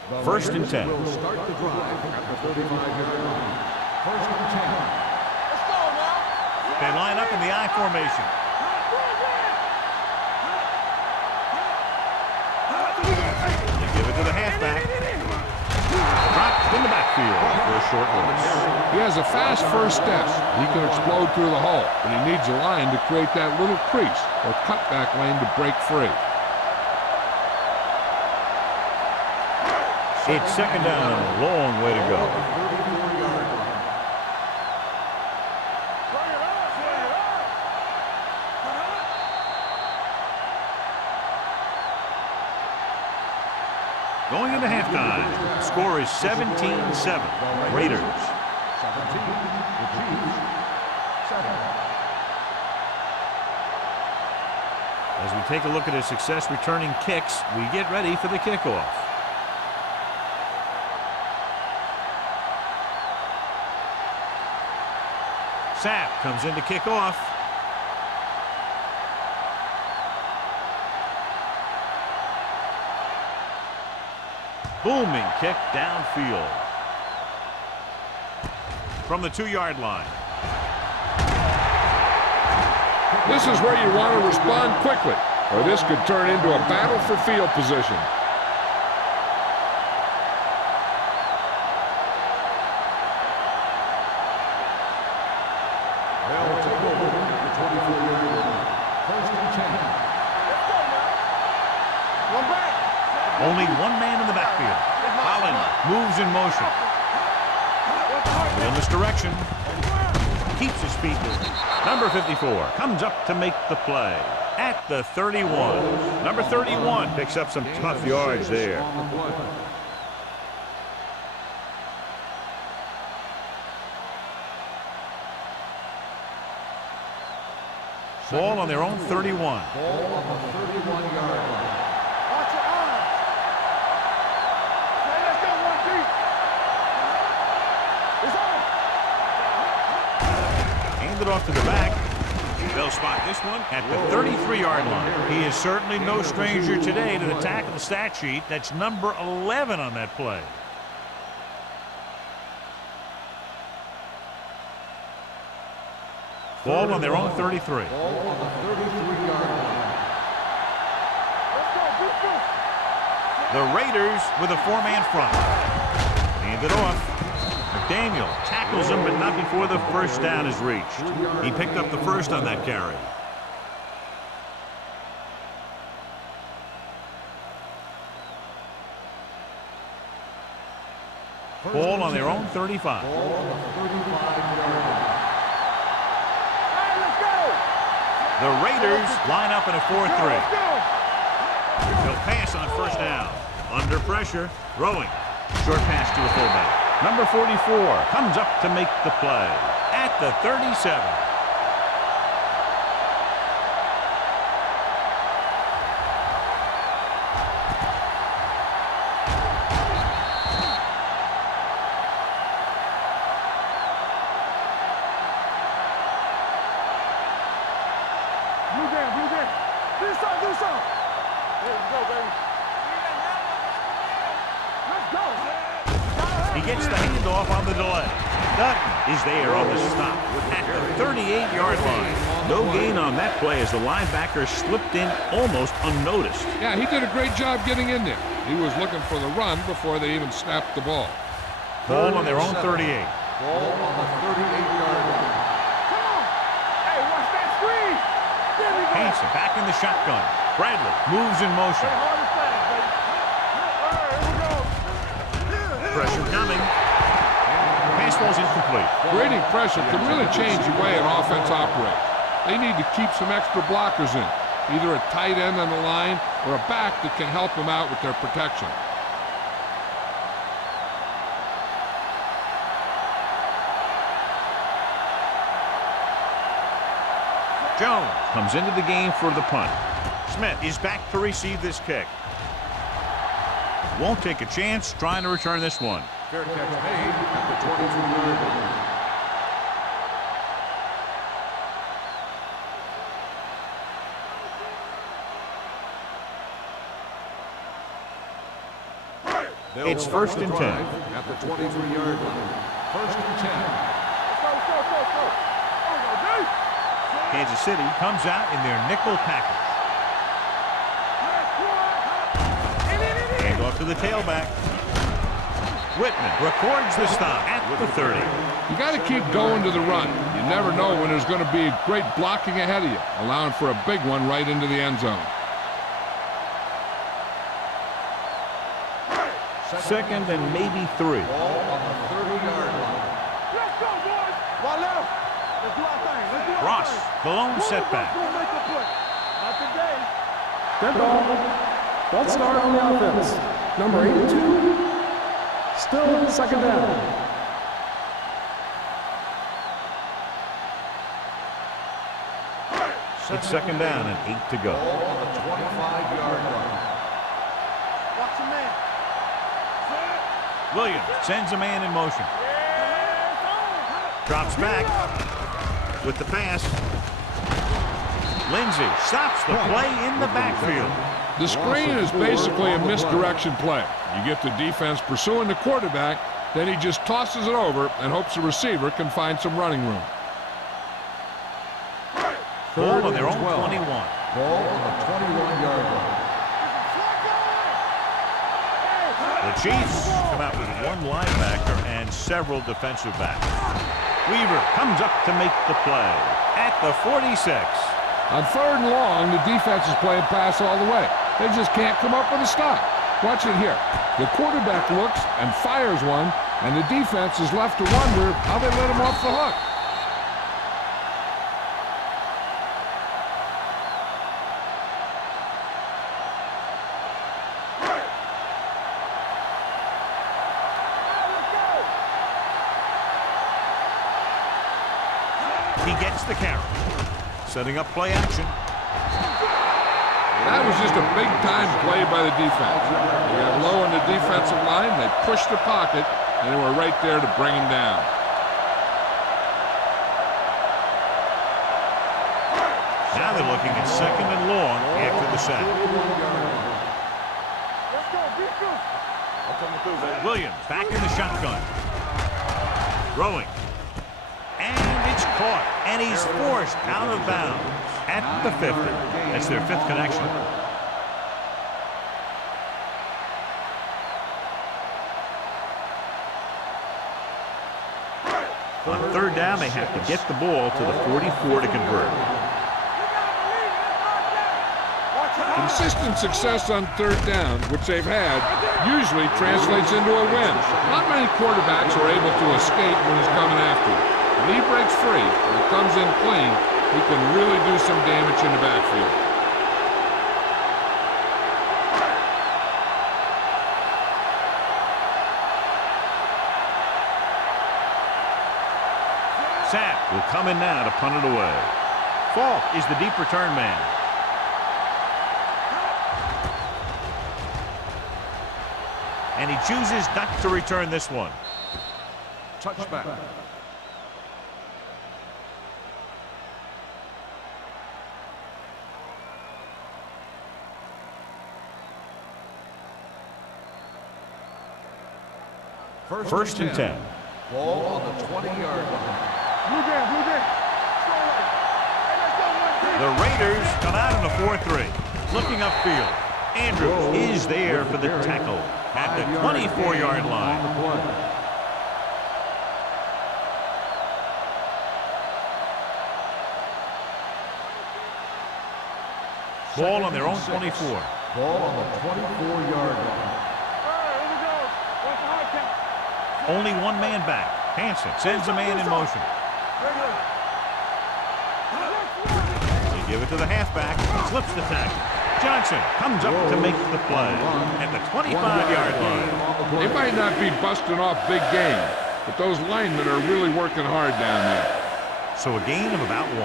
The 1st and 10. Will start the drive at the 35-yard line. 1st and 10. Let's go now. They line up in the I formation. They give it to the halfback. Dropped in the backfield for a short loss. He has a fast first step. He can explode through the hole, but he needs a line to create that little crease or cutback lane to break free. It's 2nd down and a long way to go. 34-yard line. Going into halftime, the score is 17-7. Raiders. 17. The Chiefs. 7. As we take a look at his success returning kicks, we get ready for the kickoff. Sapp comes in to kick off. Booming kick downfield. From the 2-yard line. This is where you want to respond quickly, or this could turn into a battle for field position. They'll take over at the 24-yard line. 1st and 10. One back. Only one man in the backfield. Holland moves in motion. In this direction. Keeps his feet moving. Number 54 comes up to make the play at the 31. Number 31 picks up some tough yards there. On the play. Ball on their own 31. Ball on the 31-yard line. Watch your eyes. Hey, let's go one deep. It's on. Handed off to the back. They'll spot this one at the 33-yard line. He is certainly no stranger today to the tackle stat sheet. That's number 11 on that play. Ball on their own 33. Ball on the 33-yard line. Let's go. Defense. The Raiders with a 4-man front. Handed off. McDaniel tackles him, but not before the first down is reached. He picked up the first on that carry. Ball on their own 35. Ball on the 35-yard line. Hey, let's go. The Raiders line up in a 4-3. Let's go. They'll pass on first down. Under pressure, throwing. Short pass to the fullback. Number 44 comes up to make the play at the 37. He gets the handoff on the delay. Dutton is there on the stop at the 38-yard line. No gain on that play as the linebacker slipped in almost unnoticed. Yeah, he did a great job getting in there. He was looking for the run before they even snapped the ball. Ball on their own 38. Ball on the 38-yard line. Come on. Hey, watch that screen. There we go. Hanson back in the shotgun. Bradley moves in motion. Hard and fast, baby. All right, here we go. Pressure coming. Pass ball's incomplete. Creating pressure can really change the way an offense operates. They need to keep some extra blockers in, either a tight end on the line or a back that can help them out with their protection. Jones comes into the game for the punt. Smith is back to receive this kick. Won't take a chance trying to return this one. Fair catch made at the 22-yard line. It's first and 10. At the 23-yard line. First and 10. Go. Kansas City comes out in their nickel package. Hand off to the tailback. Whitman records the stop at the 30. You got to keep going to the run. You never know when there's going to be great blocking ahead of you, allowing for a big one right into the end zone. Second and maybe 3. Ball on the 30-yard line. Let's go, boys. One left. Let's do our thing. Let's do our Ross, thing. the lone Who's setback. gonna make the play? Not today. Dead ball. Ball start on the offense. Number 82. Still second down. It's second down and 8 to go. Ball on the 25-yard line. Watch your man. Williams sends a man in motion. Drops back with the pass. Lindsey stops the play in the backfield. The screen is basically a misdirection play. You get the defense pursuing the quarterback, then he just tosses it over and hopes the receiver can find some running room. Ball on their own 21. Ball on the 21-yard line. The Chiefs come out with one linebacker and several defensive backs. Weaver comes up to make the play at the 46. On third and long, the defense is playing pass all the way. They just can't come up with a stop. Watch it here. The quarterback looks and fires one, and the defense is left to wonder how they let him off the hook. He gets the carry. Setting up play action. That was just a big-time play by the defense. They got low on the defensive line, they pushed the pocket, and they were right there to bring him down. Now they're looking at second and long after the sack. Let's go, defense. I'm coming through, baby. Williams back in the shotgun. Throwing. And it's caught. And he's forced out of bounds at the 50. That's their 5th connection. On third down, they have to get the ball to the 44 to convert. Consistent success on third down, which they've had, usually translates into a win. Not many quarterbacks are able to escape when he's coming after you. When he breaks free and he comes in clean, he can really do some damage in the backfield. Sapp will come in now to punt it away. Falk is the deep return man. And he chooses not to return this one. Touchback. First and 10. Ball on the 20-yard line. Blue jam, blue jam. Strong right. Hey, let's go, one, two. The Raiders come out in a 4-3. Looking upfield. Andrews is there for the tackle at the 24-yard line. Ball on their own 24. Ball on the 24-yard line. All right, here we go. What's the high count? Only one man back. Hansen sends a man in motion. They give it to the halfback. Slips the tackle. Johnson comes up to make the play at the 25-yard line. They might not be busting off big game, but those linemen are really working hard down there. So a gain of about 1.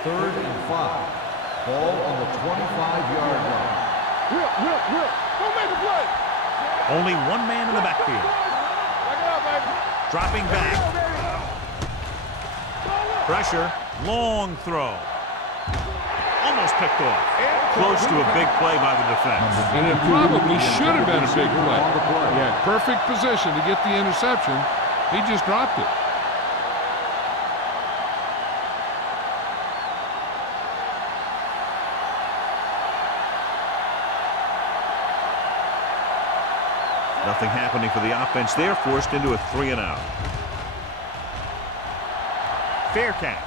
3rd and 5. Ball on the 25-yard line. Will. Don't make a play. Only one man in the backfield. Back it up, baby. Dropping back. Pressure. Long throw. Almost picked off. Close to a big play by the defense. And it probably should have been a big play. He had perfect position to get the interception. He just dropped it. Nothing happening for the offense. They're forced into a 3-and-out. Fair catch.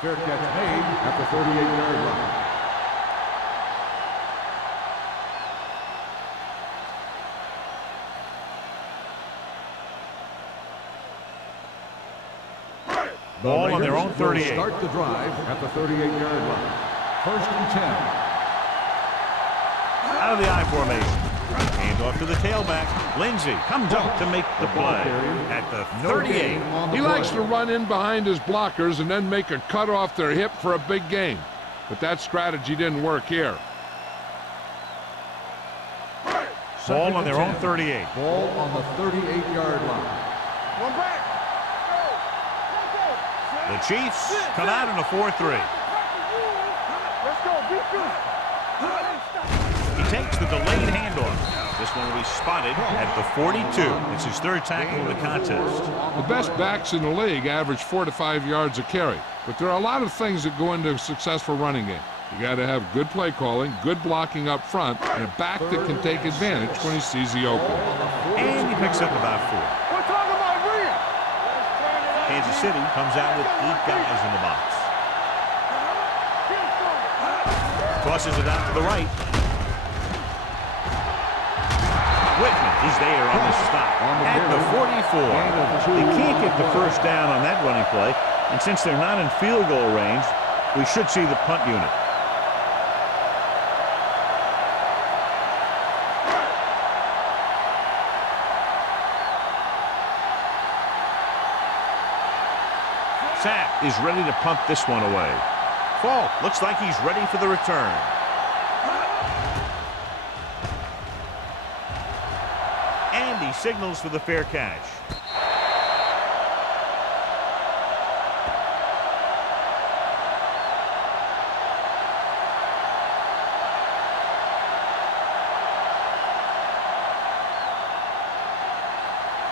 Fair catch made at the 38-yard line. Ball on their own 38. Start the drive at the 38-yard line. 1st and 10. Out of the I formation. Hand off to the tailback. Lindsey comes up to make the play at the 38. He likes to run in behind his blockers and then make a cut off their hip for a big gain. But that strategy didn't work here. Ball on their own 38. Ball on the 38-yard line. One back. The Chiefs come out in a 4-3. Let's go. Beat you. He takes the delayed handoff. This one will be spotted at the 42. It's his 3rd tackle of the contest. The best backs in the league average 4 to 5 yards a carry. But there are a lot of things that go into a successful running game. You got to have good play calling, good blocking up front, and a back that can take advantage when he sees the open. And he picks up about 4. We're talking about real. Kansas City comes out with 8 guys in the box. Tosses it out to the right. Whitman is there on the stop at the 44. They can't get the first down on that running play, and since they're not in field goal range, we should see the punt unit. Sapp is ready to punt this one away. Falk looks like he's ready for the return. And he signals for the fair catch.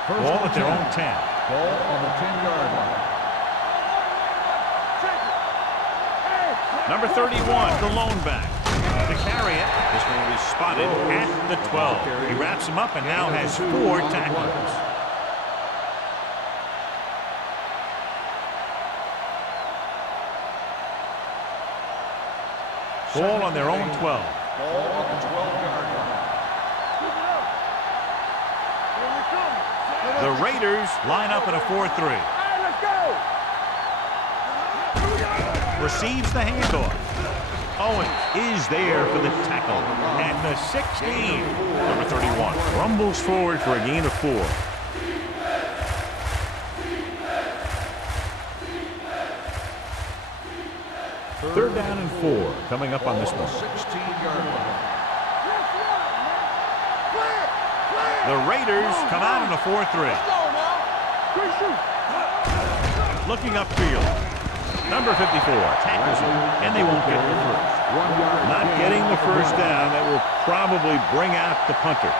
Ball at their own 10. Ball on the 10-yard line. Number 31, the lone back. To carry it, this one will be spotted at the 12. He wraps him up and now has 4 tackles. Ball on their own 12. Ball on the 12-yard line. The Raiders line up in a 4-3. Let's go. Receives the handoff. Owens is there for the tackle at the 16. Number 31 rumbles forward for a gain of 4. Third down and 4 coming up on this one. 16-yard line. The Raiders come out in a 4-3. Looking upfield. Number 54 tackles him, and they won't get the first. 1 yard. Not getting the first down. That will probably bring out the punter.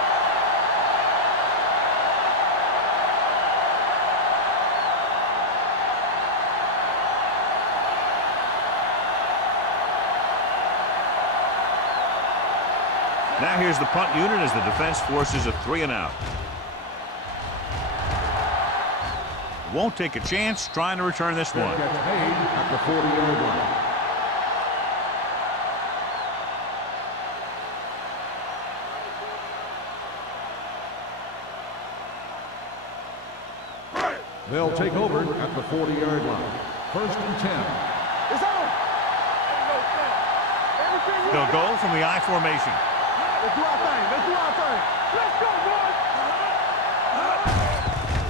Now here's the punt unit as the defense forces a 3-and-out. Won't take a chance trying to return this one. Gets made at the 40-yard line. They'll take over at the 40-yard line. 1st and 10. It's on. They'll go from the I formation. Let's do our thing. Let's do our thing. Let's go, boys.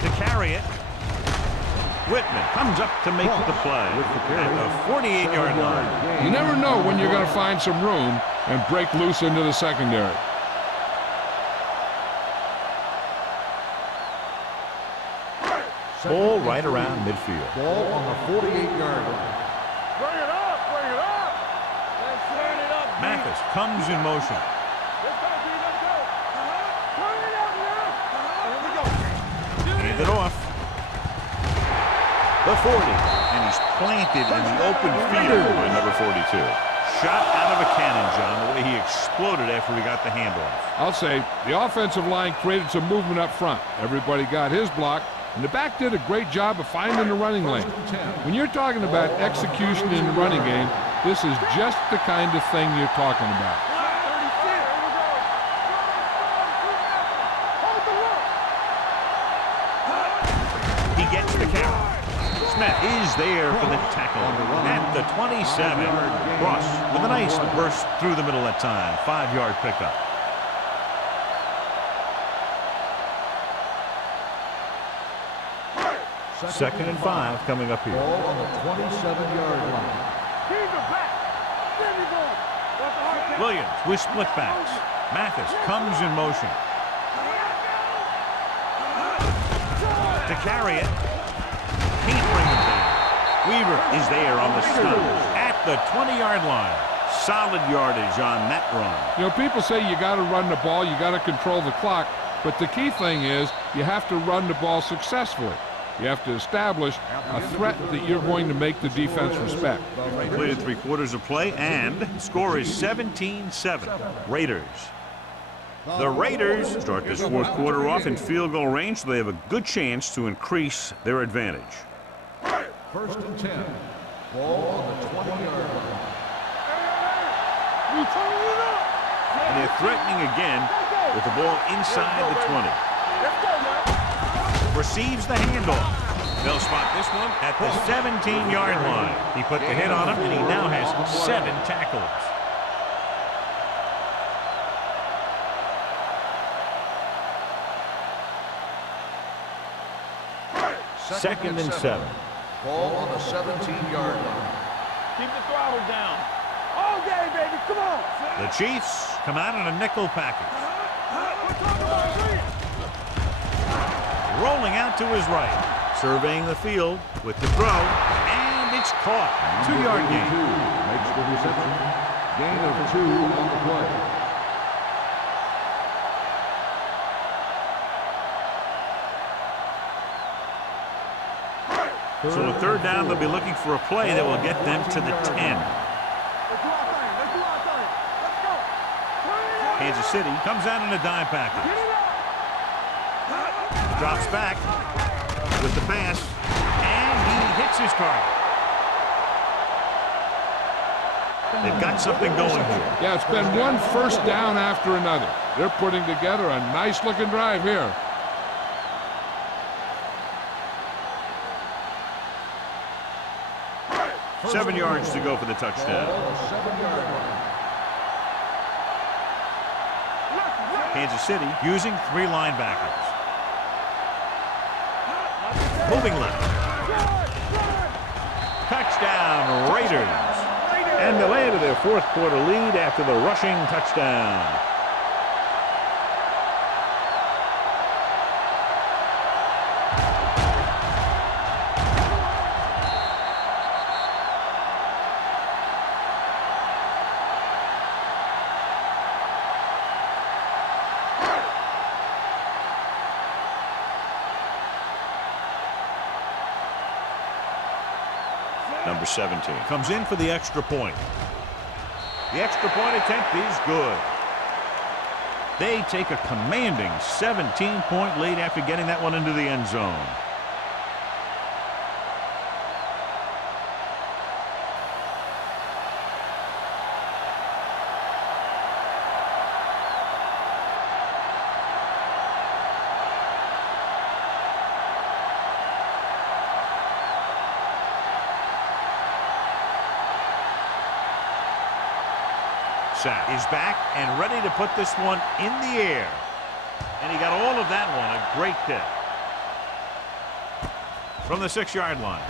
To carry it, Whitman comes up to make the play at the 48-yard line. You never know when you're going to find some room and break loose into the secondary. Ball right around midfield. Ball on the 48-yard line. Bring it up. Bring it up. Let's turn it up. Mathis comes in motion. Let's go, B. Let's go. Turn it up now. Here we go. Hand it off. The 40. And he's planted in the open field by number 42. Shot out of a cannon, John, the way he exploded after he got the handoff. I'll say the offensive line created some movement up front. Everybody got his block, and the back did a great job of finding the running lane. When you're talking about execution in the running game, this is just the kind of thing you're talking about. He gets the carry. Smith is there for the tackle at the 27. Ross with a nice burst through the middle that time. 5-yard pickup. Second and 5 coming up here. Ball on the 27-yard line. Keep it back. There we go. That's a hard catch. Williams with split backs. Mathis comes in motion. To carry it. Can't bring him down. Weaver is there on the stop at the 20-yard line. Solid yardage on that run. You know, people say you got to run the ball, you got to control the clock, but the key thing is you have to run the ball successfully. You have to establish a threat that you're going to make the defense respect. Completed 3 quarters of play, and score is 17-7. Raiders. The Raiders start this 4th quarter off in field goal range, so they have a good chance to increase their advantage. 1st and 10. Ball on the 20-yard line. We turn it up. And they're threatening again with the ball inside the 20. Let's go, man. Receives the handoff. They'll spot this one at the 17-yard line. He put the hit on him, and he now has 7 tackles. Second and 7. Ball on the 17-yard line. Keep the throttle down. All day, baby. Come on. The Chiefs come out in a nickel package. Rolling out to his right. Surveying the field with the throw. And it's caught. 2-yard gain. Makes the reception. Gain of 2 on the play. So a 3rd down, they'll be looking for a play that will get them to the 10. Let's do our thing. Let's do our thing. Let's go. Turn it up. Kansas City comes out in a dime package. Get it up. Drops back with the pass, and he hits his target. They've got something going here. Yeah, it's been one first down after another. They're putting together a nice-looking drive here. First 7 yards to go for the touchdown. Ball on the 7-yard line. Kansas City using 3 linebackers. Moving left. Touchdown, Raiders. And they'll add to their 4th quarter lead after the rushing touchdown. Number 17 comes in for the extra point. The extra point attempt is good. They take a commanding 17-point lead after getting that one into the end zone. Sack is back and ready to put this one in the air. And he got all of that one. A great hit. From the 6-yard line.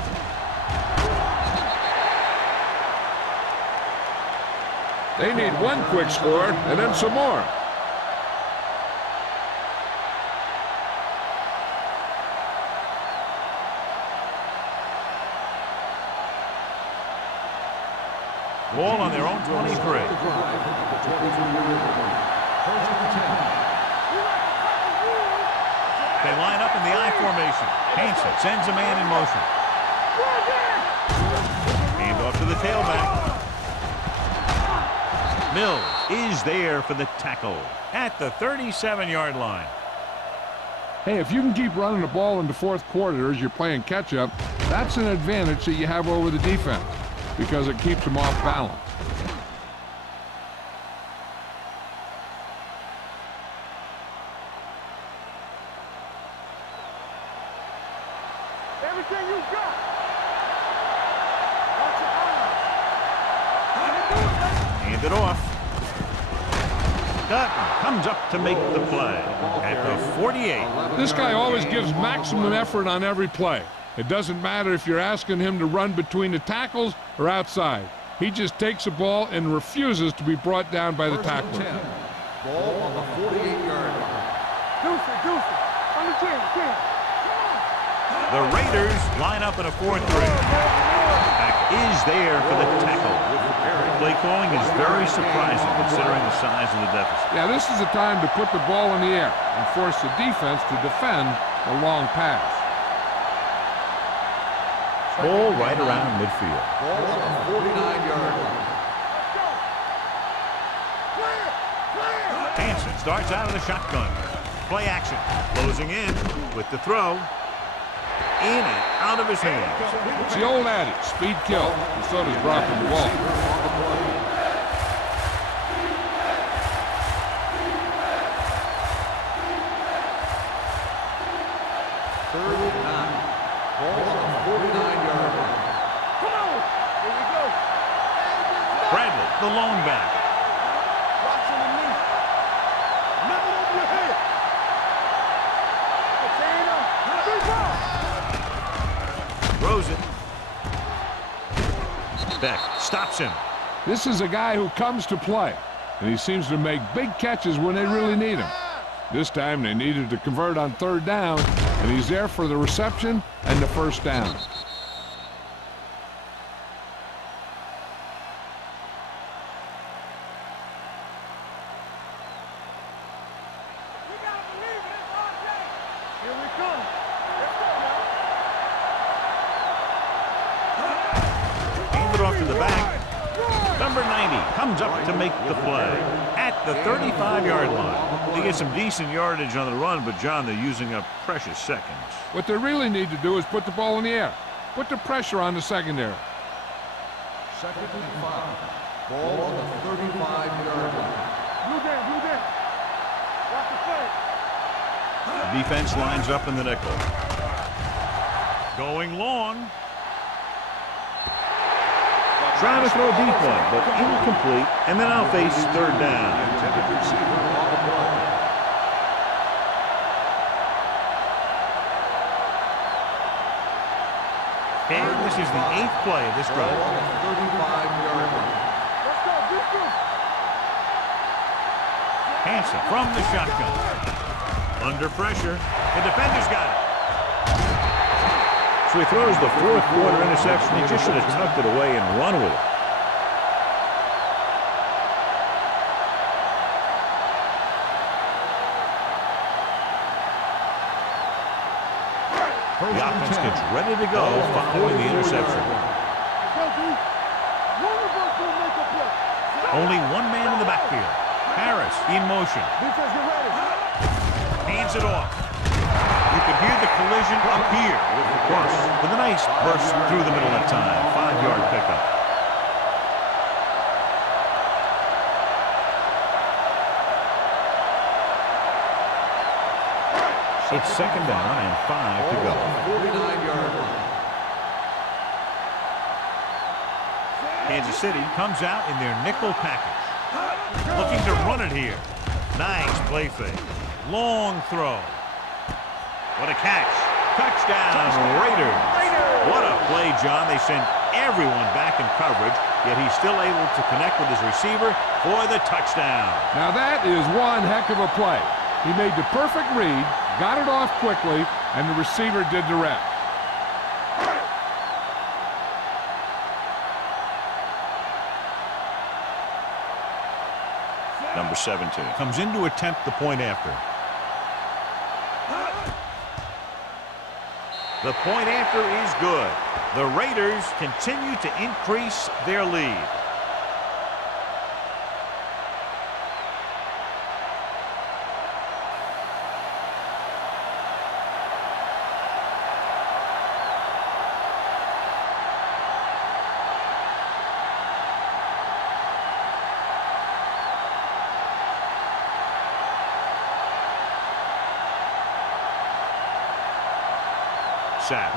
They need one quick score and then some more. Ball on their own 23. They line up in the I formation. Hansen sends a man in motion. Hand off to the tailback. Mills is there for the tackle at the 37-yard line. Hey, if you can keep running the ball in the fourth quarter as you're playing catch-up, that's an advantage that you have over the defense, because it keeps them off balance. Everything you got. Hand it off. Dutton comes up to make the play at the 48. This guy always gives maximum effort on every play. It doesn't matter if you're asking him to run between the tackles or outside. He just takes the ball and refuses to be brought down by the tackler. Ball on the 48-yard line. Deuce. On the 10. The Raiders line up in a 4-3. Back is there for the tackle. Play calling is very surprising considering the size of the deficit. Yeah, this is the time to put the ball in the air and force the defense to defend a long pass. Ball right around midfield. Ball on the 49-yard line. Hansen starts out of the shotgun. Play action. Closing in with the throw. In and out of his hands. It's the old adage, speed kill, and so does dropping the ball. Third and 9. Ball on the 49-yard line. Come on. Here we go. Bradley, the lone back. Rocks underneath. Nothing over your head. Throws it. Beck stops him. This is a guy who comes to play, and he seems to make big catches when they really need him. This time they needed to convert on third down, and he's there for the reception and the first down. Here we come. Hand it off to the back. Number 90 comes up to make the play at the 35-yard line. They get some decent yardage on the run, but, John, they're using up precious seconds. What they really need to do is put the ball in the air. Put the pressure on the secondary. Second and 5. Ball on the 35-yard line. Blue down. Watch the play. The defense lines up in the nickel. Going long. Trying to throw a deep one, but incomplete, and then I'll face third down. Intended receiver on the play. And this is the 8th play of this Ball drive. on the 35-yard line. Let's go. Deuce. Hansen from the shotgun. Under pressure. The defender's got it. So he throws the fourth quarter interception. He just should have tucked it away and run with it. The offense gets ready to go following the interception. One of us will make a play. Only one man in the backfield. Harris in motion. Defense, get ready. Hands it off. You can hear the collision up here with the cross. With a nice burst through the middle that time. 5-yard pickup. It's 2nd down and 5 to go. 49-yard line. Kansas City comes out in their nickel package. Looking to run it here. Nice play fake. Long throw. What a catch. Touchdown, Raiders. What a play, John. They send everyone back in coverage, yet he's still able to connect with his receiver for the touchdown. Now that is one heck of a play. He made the perfect read, got it off quickly, and the receiver did the rest. Number 17 comes in to attempt the point after. The point after is good. The Raiders continue to increase their lead.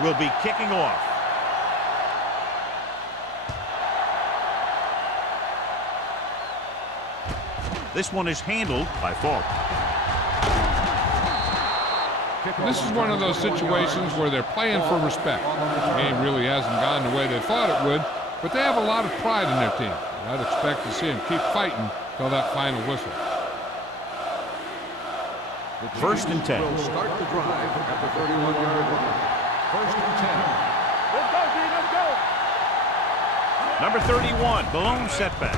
Will be kicking off. This one is handled by Falk. This is one of those situations where they're playing for respect. The game really hasn't gone the way they thought it would, but they have a lot of pride in their team. I'd expect to see them keep fighting till that final whistle. 1st and 10. Will start the drive at the 31-yard line. 1st and 10. Let's go, D. Let's go. Number 31, the lone setback.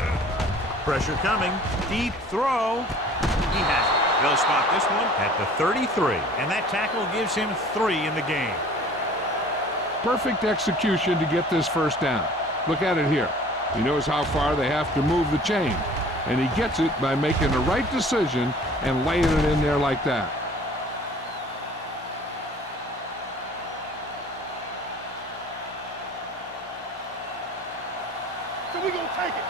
Pressure coming. Deep throw. He has it. They'll spot this one at the 33. And that tackle gives him 3 in the game. Perfect execution to get this 1st down. Look at it here. He knows how far they have to move the chain. And he gets it by making the right decision and laying it in there like that. So we gonna take it.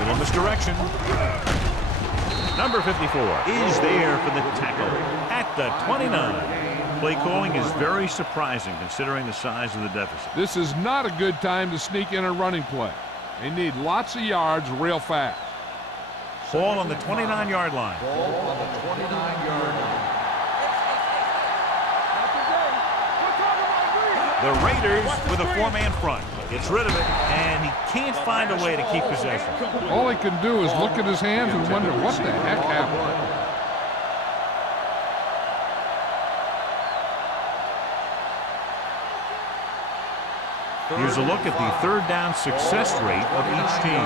Little misdirection. Number 54 is there for the tackle at the 29. Play calling is very surprising considering the size of the deficit. This is not a good time to sneak in a running play. They need lots of yards real fast. Ball on the 29-yard line. Ball on the 29-yard line. The Raiders with a 4-man front. Gets rid of it, and he can't find a way to keep possession. All he can do is look at his hands and wonder what the heck happened. Here's a look at the 3rd down success rate of each team.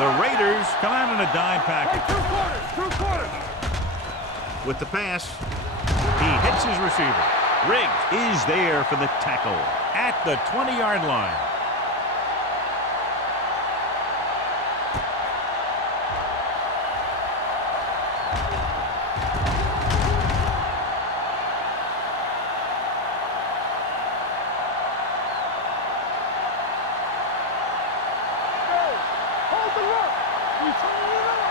The Raiders come out in a dime package. Two quarters. With the pass, he hits his receiver. Riggs is there for the tackle at the 20-yard line. Hold the rock. We turn it up.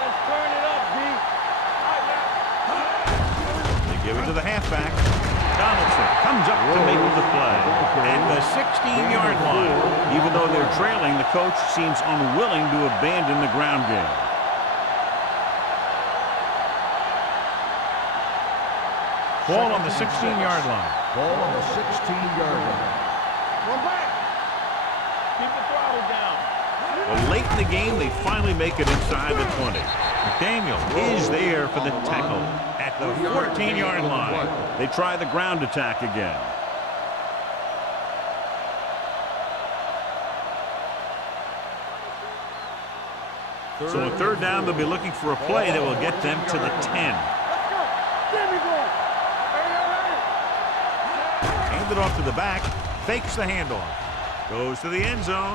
Let's turn it up, D. They give it to the halfback. Donaldson comes up to make the play at the 16-yard line. Even though they're trailing, the coach seems unwilling to abandon the ground game. Ball on the 16-yard line. Ball on the 16-yard line. One back. Keep the throttle down. Well, late in the game, they finally make it inside the 20. McDaniel is there for the tackle at the 14-yard line. They try the ground attack again. So on 3rd down, they'll be looking for a play that will get them to the 10. Hand it off to the back. Fakes the handoff. Goes to the end zone.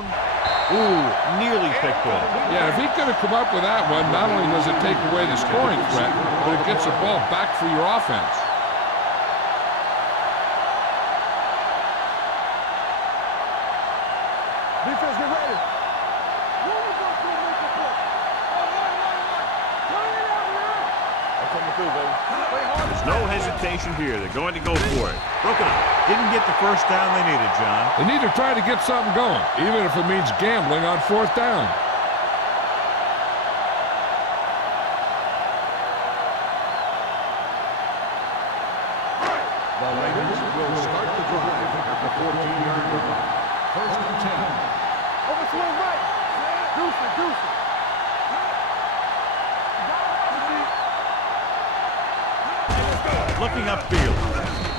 Ooh, nearly picked off. Yeah, if he could have come up with that one, not only does it take away the scoring threat, but it gets the ball back for your offense. Defense, get ready. There's no hesitation here. They're going to go for it. Broken up. Didn't get the first down they needed, John. They need to try to get something going, even if it means gambling on 4th down. The Raiders will start the drive at the 14-yard line. 1st and 10. Overswing right. Deuce it, deuce it. Looking upfield.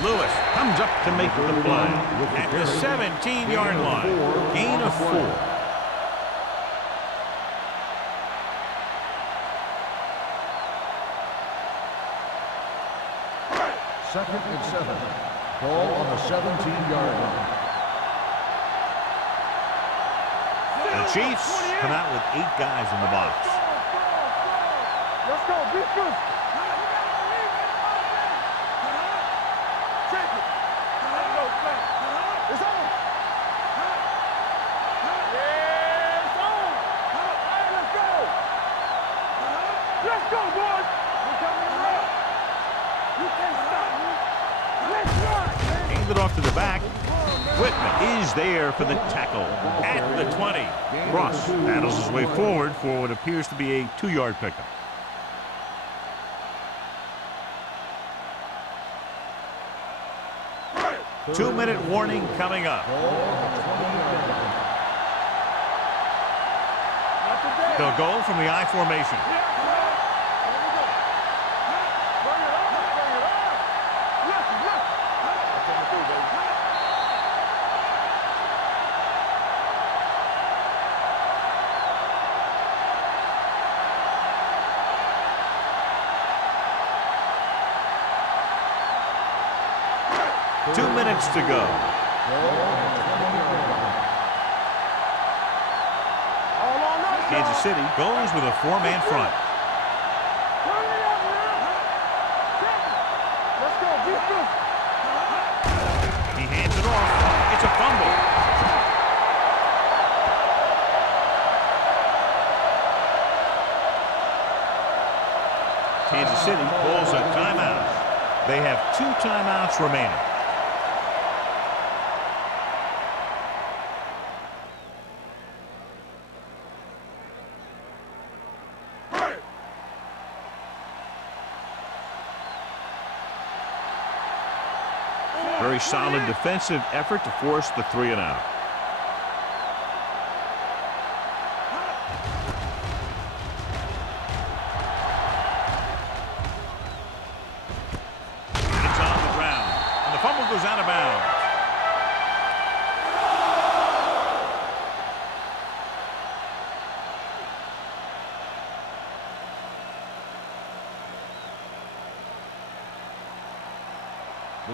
Lewis comes up to make the play. At the 17-yard line. Gain of 4. Second and 7. Ball on the 17-yard line. The Chiefs come out with 8 guys in the box. Let's go, beat good. Check it. It's on. Yeah, it's on. All right, let's go. Let's go, boys. We're coming around. You can't stop me. Let's run. Hand it off to the back. Whitman is there for the tackle at the 20. Ross battles his way forward for what appears to be a 2-yard pickup. Two-minute warning coming up. They'll go from the I formation. Two minutes to go. Kansas City goes with a 4-man front. He hands it off. It's a fumble. Kansas City pulls a timeout. They have 2 timeouts remaining. Very solid defensive effort to force the 3 and out. It's on the ground, and the fumble goes out of bounds.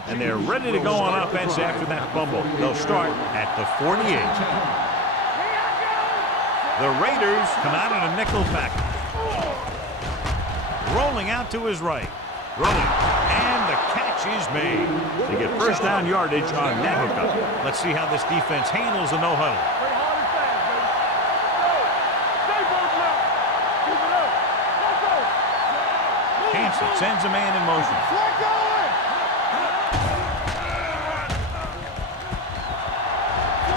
And they're ready to go on offense after that fumble. They'll start at the 48. The Raiders come out in a nickel package. Rolling out to his right. Throwing. And the catch is made. They get first down yardage on that hookup. Let's see how this defense handles the no-huddle. Hanson sends a man in motion.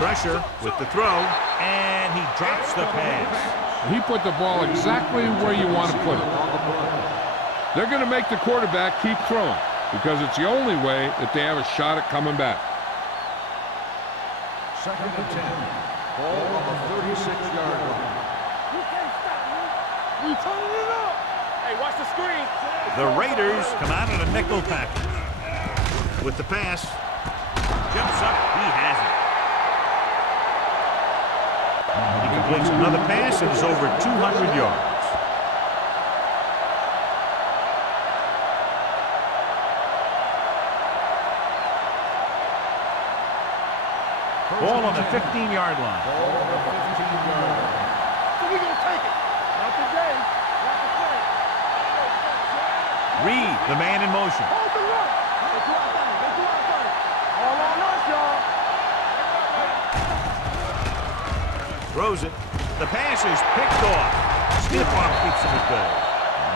Pressure with the throw, and he drops the pass. He put the ball exactly where you want to put it. They're going to make the quarterback keep throwing because it's the only way that they have a shot at coming back. Second and 10. Ball on the 36-yard line. You can't stop me. We turning it up. Hey, watch the screen. The Raiders come out in a nickel package. With the pass, jumps up, he has it. He completes another pass and is over 200 yards. Ball on the 15-yard line. Ball on the 15-yard line. So we gonna take it. Not today. Not the play. Reed, the man in motion. Hold the look. They do our thing. They do our thing. All on us, y'all. Throws it. The pass is picked off. Stiff arm keeps him at bay.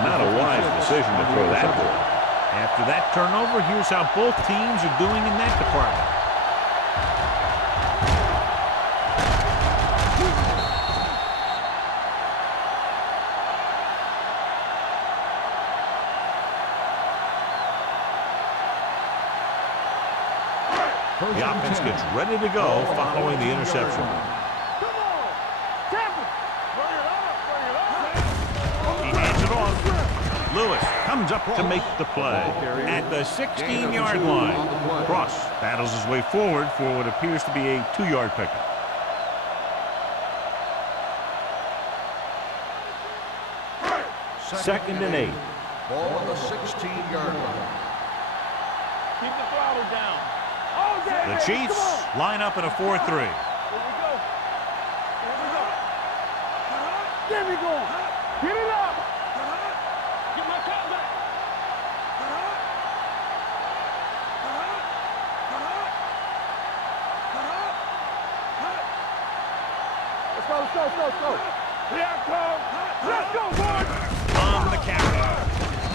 Not a wise decision to throw that ball. After that turnover, here's how both teams are doing in that department. The offense gets ready to go following the interception. Come on. Tap it. Bring it up. Bring it up. He hands it off. Lewis comes up to make the play at the 16-yard line. Cross battles his way forward for what appears to be a 2-yard pickup. Second and 8. Ball on the 16-yard line. Keep the throttle down. All day, The baby. Chiefs Come on. line up in a 4-3. Here we go. Here we go. There we go. Get it up. Get my cat back. Let's go, let's go, let's go, let's go. Here I come. Let's go, boys. On the carry.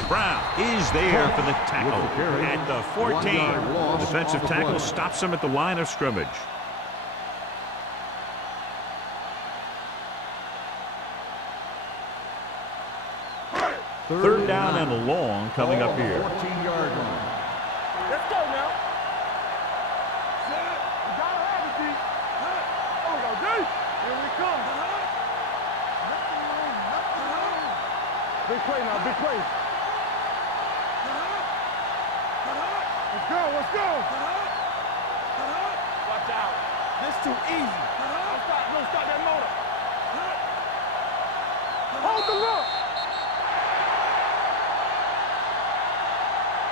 Brown is there for the tackle at the 14. Defensive tackle stops him at the line of scrimmage. Third down and a long coming up here. 14-yard line. Let's go now. You gotta have it, D. Oh, we go, D. Here we come. Big play now, big play. Let's go, let's go. Watch out. This too easy. Don't stop that motor. Hold the look.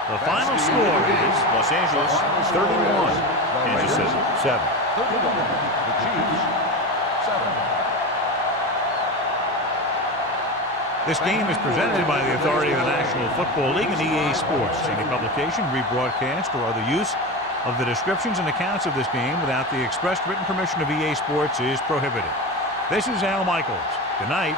The final score is Los Angeles 31, Kansas City 7. 31. The Chiefs, 7. This game is presented by the authority of the National Football League and EA Sports. Any publication, rebroadcast, or other use of the descriptions and accounts of this game without the expressed written permission of EA Sports is prohibited. This is Al Michaels. Good night.